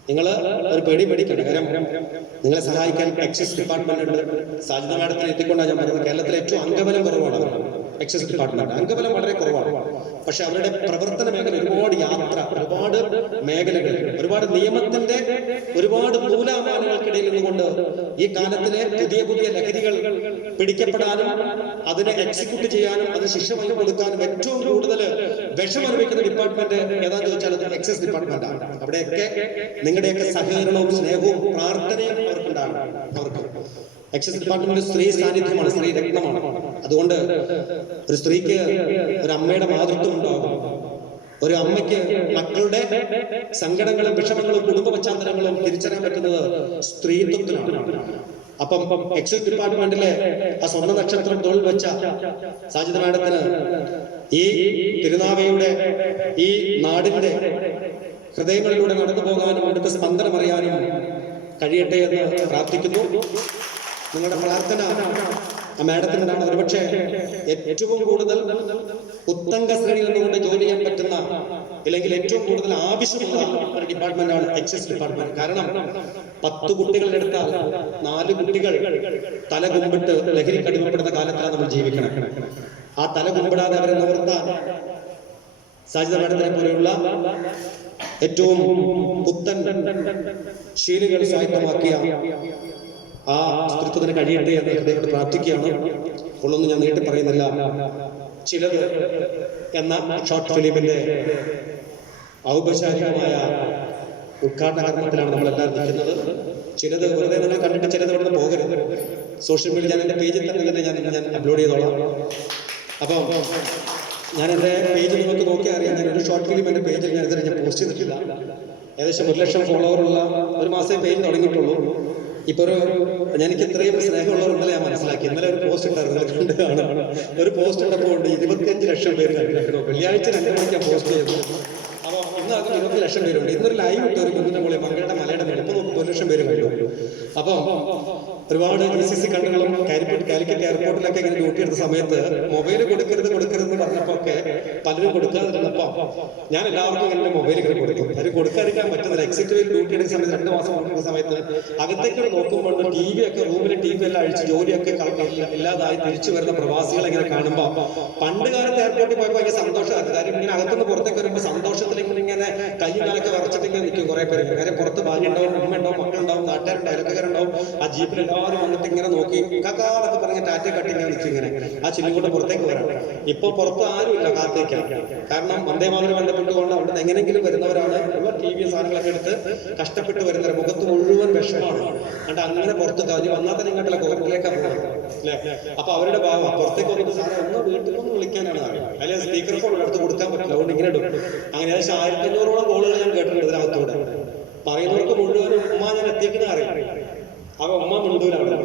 നിങ്ങൾ ഒരു പേടി പേടിക്കണം. കാരണം നിങ്ങളെ സഹായിക്കാൻ എക്സൈസ് ഡിപ്പാർട്ട്മെന്റ് ഉണ്ട്. സാജിദ മാഡത്തിന് എത്തിക്കൊണ്ടാണ് ഞാൻ പറയുന്നത്. കേരളത്തിലെ ഏറ്റവും അംഗബലം കുറവാണ് എക്സൈസ് ഡിപ്പാർട്ട്മെന്റ്. അംഗബലം വളരെ കുറവാണ്. പക്ഷെ അവരുടെ പ്രവർത്തന മേഖല ഒരുപാട് യാത്ര, ഒരുപാട് മേഖലകൾ, ഒരുപാട് നിയമത്തിന്റെ ഒരുപാട് നൂലാമാലകൾക്കിടയിൽ നിന്നുകൊണ്ട് ഈ കാലത്തിലെ പുതിയ പുതിയ ലഹരികൾ പിടിക്കപ്പെടാനും അതിനെ എക്സിക്യൂട്ട് ചെയ്യാനും അതിന് ശിക്ഷ വാങ്ങി കൊടുക്കാനും ഏറ്റവും കൂടുതൽ വിഷം അനുഭവിക്കുന്ന ഡിപ്പാർട്ട്മെന്റ് ഏതാന്ന് ചോദിച്ചാൽ അത് എക്സൈസ് ഡിപ്പാർട്ട്മെന്റാണ്. അവിടെയൊക്കെ നിങ്ങളുടെയൊക്കെ സഹകരണവും സ്നേഹവും പ്രാർത്ഥനയും അവർക്കുണ്ടാകും. അവർക്ക് എക്സൈസ് ഡിപ്പാർട്ട്മെന്റ് സ്ത്രീ സാന്നിധ്യമാണ്, സ്ത്രീ രത്നമാണ്. അതുകൊണ്ട് ഒരു സ്ത്രീക്ക് ഒരു അമ്മയുടെ മാതൃത്വം ഉണ്ടാകും. ഒരു അമ്മയ്ക്ക് മക്കളുടെ സങ്കടങ്ങളും വിഷമങ്ങളും കുടുംബ പശ്ചാത്തലങ്ങളും തിരിച്ചറിയാൻ പറ്റുന്നത് സ്ത്രീത്വത്തിനാണ്. അപ്പം എക്സൈസ് ഡിപ്പാർട്ട്മെന്റിലെ ആ സ്വർണ്ണ നക്ഷത്രം തോളിൽ വെച്ച സാജിദ മാഡത്തിന് ഈ തിരുനാവയുടെ ഈ നാടിന്റെ ഹൃദയങ്ങളിലൂടെ നടന്നു പോകാനും അവിടുത്തെ സ്പന്ദനം അറിയാനും കഴിയട്ടെ എന്ന് പ്രാർത്ഥിക്കുന്നു. നിങ്ങളുടെ പ്രാർത്ഥന ആ മാഡത്തിനുണ്ടാണ്. ഒരുപക്ഷെ ഏറ്റവും കൂടുതൽ ഉത്തംഗ ശ്രേണിയിൽ നിന്നുകൊണ്ട് ജോലി ചെയ്യാൻ പറ്റുന്ന, ഇല്ലെങ്കിൽ ഏറ്റവും കൂടുതൽ ആവശ്യമുള്ള ഒരു ഡിപ്പാർട്ട്മെന്റാണ് എക്സൈസ് ഡിപ്പാർട്ട്മെന്റ്. കാരണം 10 കുട്ടികളുടെ എടുത്താൽ 4 കുട്ടികൾ തല കുമ്പിട്ട് ലഹരിക്ക് അടിമപ്പെടുന്ന കാലത്താണ് നമ്മൾ ജീവിക്കണം. ആ തല കുമ്പിടാതെ അവരെ നിവർത്താൻ സാജിദ മാഡത്തിനെ പോലെയുള്ള ഏറ്റവും പുത്തൻ ശീലുകൾ സ്വായത്തമാക്കിയ ആ സ്ത്രീത്വത്തിന് കഴിയട്ടെ എന്ന് ഹൃദയത്തോട് പ്രാർത്ഥിക്കുകയാണ്. ഉള്ളൊന്നും ഞാൻ നീട്ടി പറയുന്നില്ല. ചിലത് എന്ന ഷോർട്ട് ഫിലിമിന്റെ ഔപചാരികമായ ഉദ്ഘാടന കർമ്മത്തിലാണ് നമ്മളെല്ലാവരും നിൽക്കുന്നത്. ചിലത് വെറുതെ നിങ്ങൾ കണ്ടിട്ട് ചിലത് ഇവിടെ നിന്ന് പോകരുത്. സോഷ്യൽ മീഡിയ ഞാൻ എൻ്റെ പേജിൽ തന്നെ ഞാൻ അപ്ലോഡ് ചെയ്തോളാം. അപ്പം ഞാൻ എൻ്റെ പേജിൽ നിങ്ങൾക്ക് നോക്കിയാൽ അറിയാം, ഞാൻ ഒരു ഷോർട്ട് ഫിലിം എൻ്റെ പേജിൽ ഞാൻ ഇതുവരെ പോസ്റ്റ് ചെയ്തിട്ടില്ല. ഏകദേശം 1 ലക്ഷം ഫോളോവറുള്ള ഒരു മാസമേ പേജ് തുടങ്ങിയിട്ടുള്ളൂ. ഇപ്പോൾ എനിക്ക് ഇത്രയും സ്നേഹമുള്ളവരുണ്ടല്ലോ ഞാൻ മനസ്സിലാക്കി. ഇന്നലെ ഒരു പോസ്റ്റ് ഉണ്ടായിരുന്നു, കാണാം. ഒരു പോസ്റ്റ് ഇട്ടപ്പോൾ 25 ലക്ഷം പേര് കണ്ടിട്ടുണ്ടോ. വെള്ളിയാഴ്ച 2 മണിക്കാണ് പോസ്റ്റ് ചെയ്തത്. അപ്പോൾ ഇന്നകം 20 ലക്ഷം പേരുണ്ട്. ഇന്നൊരു ലൈവ് ഇട്ട് ഒരു കുഞ്ഞിൻ്റെ മുകളിൽ മംഗളുടെ മലയുടെ മുകളിൽ ഇപ്പോൾ നോക്കുമ്പോൾ 1 ലക്ഷം പേര് കണ്ടു. അപ്പോൾ ഒരുപാട് GCC കണ്ടുകളും കാലിക്കറ്റ് എയർപോർട്ടിലൊക്കെ ഇങ്ങനെ ഡ്യൂട്ടി എടുത്ത സമയത്ത് മൊബൈൽ കൊടുക്കരുതെന്ന് പറഞ്ഞപ്പോൾ ഒക്കെ പലരും കൊടുക്കാതിരുന്നപ്പോൾ ഞാൻ എല്ലാവർക്കും ഇങ്ങനെ മൊബൈൽ ഇങ്ങനെ കൊടുക്കും. അത് കൊടുക്കാതിരിക്കാൻ പറ്റുന്നില്ല. എക്സിറ്റ് വേയിൽ ഡ്യൂട്ടി എടുക്കുന്ന സമയത്ത് 2 മാസം കൊടുക്കുന്ന സമയത്ത് അകത്തേക്ക് നോക്കുമ്പോൾ TV ഒക്കെ റൂമിലെ TV എല്ലാം അഴിച്ച് ജോലിയൊക്കെ ഇല്ലാതായി തിരിച്ചു വരുന്ന പ്രവാസികളെ ഇങ്ങനെ കാണുമ്പോൾ പണ്ട് കാലത്ത് എയർപോർട്ടിൽ പോയപ്പോൾ ഭയങ്കര സന്തോഷമായിരുന്നു. കാര്യം ഇങ്ങനെ അകത്തുനിന്ന് പുറത്തേക്ക് വരുമ്പോൾ സന്തോഷത്തിൽ ഇങ്ങനെ കൈ കാലൊക്കെ വറച്ചിട്ട് ഇങ്ങനെ നിൽക്കും കുറേ പേര്. കാര്യം പുറത്ത് ഭാര്യ ഉണ്ടാവും, ഉമ്മ ഉണ്ടാവും, മക്കളുണ്ടാവും, നാട്ടുകാരുണ്ടാവും, അയൽക്കാരുണ്ടാവും. ആ ജീപ്പിൽ എല്ലാവരും വന്നിട്ട് ഇങ്ങനെ നോക്കി കക്കാന്നൊക്കെ പറഞ്ഞ് ടാറ്റ കട്ടി ഇങ്ങനെ നിൽക്കും. ഇങ്ങനെ ആ ചില്ലും കൊണ്ട് പുറത്തേക്ക് വരാം. ഇപ്പൊ പുറത്ത് ആരുമില്ല കാത്തേക്കാൻ. കാരണം വന്ദേ മാതരം ബന്ധപ്പെട്ടുകൊണ്ട് അവിടെ നിന്ന് എങ്ങനെയെങ്കിലും വരുന്നവരാണ്. ഉള്ള TV സാധനങ്ങളൊക്കെ എടുത്ത് കഷ്ടപ്പെട്ട് വരുന്നവർ മുഖത്ത് മുഴുവൻ വിഷമാണ്. എന്നിട്ട് അങ്ങനെ പുറത്ത് കാര്യം വന്നാൽ തന്നെ ഇങ്ങോട്ടുള്ള കോർട്ടിലേക്കാണ് പോകുന്നത് അല്ലേ. അപ്പൊ അവരുടെ ഭാവം പുറത്തേക്ക് വന്നിട്ട് സാധനം ഒന്ന് വീട്ടിൽ ഒന്ന് വിളിക്കാനാണ് അറിയാം. അല്ലെങ്കിൽ സ്പീക്കർ ഫോൺ എടുത്ത് കൊടുക്കാൻ പറ്റില്ല, അതുകൊണ്ട് ഇങ്ങനെ ഇടും. അങ്ങനെ ഏകദേശം 1500ഓളം കോളുകൾ ഞാൻ കേട്ടിട്ടുണ്ട് ഇതിനകത്തൂടെ. പറയുന്നവർക്ക് മുഴുവനും ഉമ്മ ഞാൻ എത്തിക്കുന്ന അറിയാം. അവ ഉമ്മ മിണ്ടൂല, അവിടെ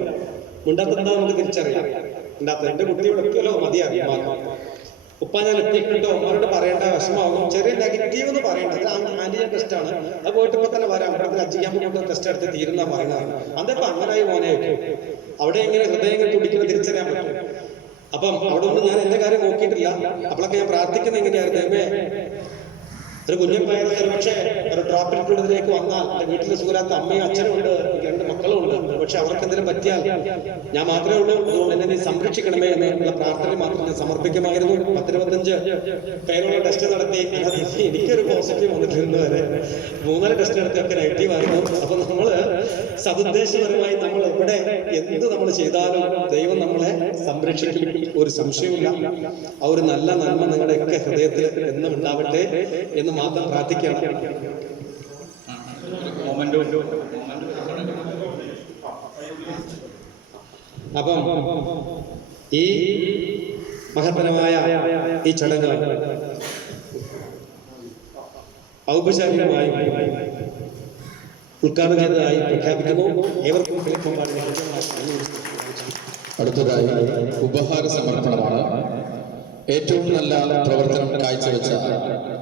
മിണ്ടാത്തെന്താ നമുക്ക് തിരിച്ചറിയാം. മിണ്ടാത്ത എൻ്റെ കുട്ടിയോട് എത്തിയല്ലോ മതിയാകും. ഉപ്പ ഞാൻ എത്തിയിട്ടുണ്ടോ ഉമ്മയോട് പറയേണ്ട വിഷമാകും. ചെറിയ നെഗറ്റീവ് എന്ന് പറയേണ്ടത് ആന്റിജൻ ടെസ്റ്റ് ആണ്. അത് പോയിട്ട് ഇപ്പൊ തന്നെ വരാം. ഇവിടെ അജിക്കാൻ കൊണ്ട് ടെസ്റ്റ് എടുത്ത് തീരുന്ന പറയുന്നതാണ്. അതിപ്പോ അങ്ങനായി മോനെ അവിടെ ഇങ്ങനെ ഹൃദയം ഇങ്ങനെ തുടിക്കുന്നത് തിരിച്ചറിയാൻ പറ്റും. അപ്പം അവിടെ ഒന്നും ഞാൻ എന്റെ കാര്യം നോക്കിയിട്ടില്ല. അപ്പോഴൊക്കെ ഞാൻ പ്രാർത്ഥിക്കുന്നത് എങ്ങനെയായിരുന്നു, ഒരു കുഞ്ഞുണ്ടായത് ഒരുപക്ഷെ ഒരു ഡ്രോപ്പിലേക്ക് വന്നാൽ എൻ്റെ വീട്ടിൽ സുഖമില്ലാത്ത അമ്മയും അച്ഛനും ഉണ്ട്, 2 മക്കളും ഉണ്ട്. പക്ഷെ അവർക്ക് എന്തെങ്കിലും പറ്റിയാൽ ഞാൻ മാത്രമേ ഉള്ളൂ. അതുകൊണ്ട് എന്നെ നീ സംരക്ഷിക്കണമേ എന്നുള്ള പ്രാർത്ഥന മാത്രം ഞാൻ സമർപ്പിക്കുമായിരുന്നു. 10-25 പേരുള്ള ടെസ്റ്റ് നടത്തി എനിക്കൊരു പോസിറ്റീവ് വന്നിട്ടിരുന്നു വരെ. 3 ടെസ്റ്റ് നടത്തിയൊക്കെ നെഗറ്റീവ് ആയിരുന്നു. അപ്പൊ നമ്മള് സതുദ്ദേശപരമായി നമ്മൾ എവിടെ എന്ത് നമ്മൾ ചെയ്താലും ദൈവം നമ്മളെ സംരക്ഷിക്കും, ഒരു സംശയമില്ല. ആ ഒരു നല്ല നന്മ നിങ്ങളുടെയൊക്കെ ഹൃദയത്തിൽ എന്നും ഉണ്ടാവട്ടെ എന്ന് മാത്രം പ്രാർത്ഥിക്കുകയാണ്. അപ്പം ഈ മഹത്തരമായ ഈ ചടങ്ങ് ഔപചാരികമായി ഉദ്ഘാടനം ചെയ്തതായി പ്രഖ്യാപിക്കുന്നു. ഏവർക്കും അടുത്തതായി ഉപഹാര സമർപ്പണമാണ്. ഏറ്റവും നല്ല പ്രവർത്തനം കാഴ്ചവെച്ച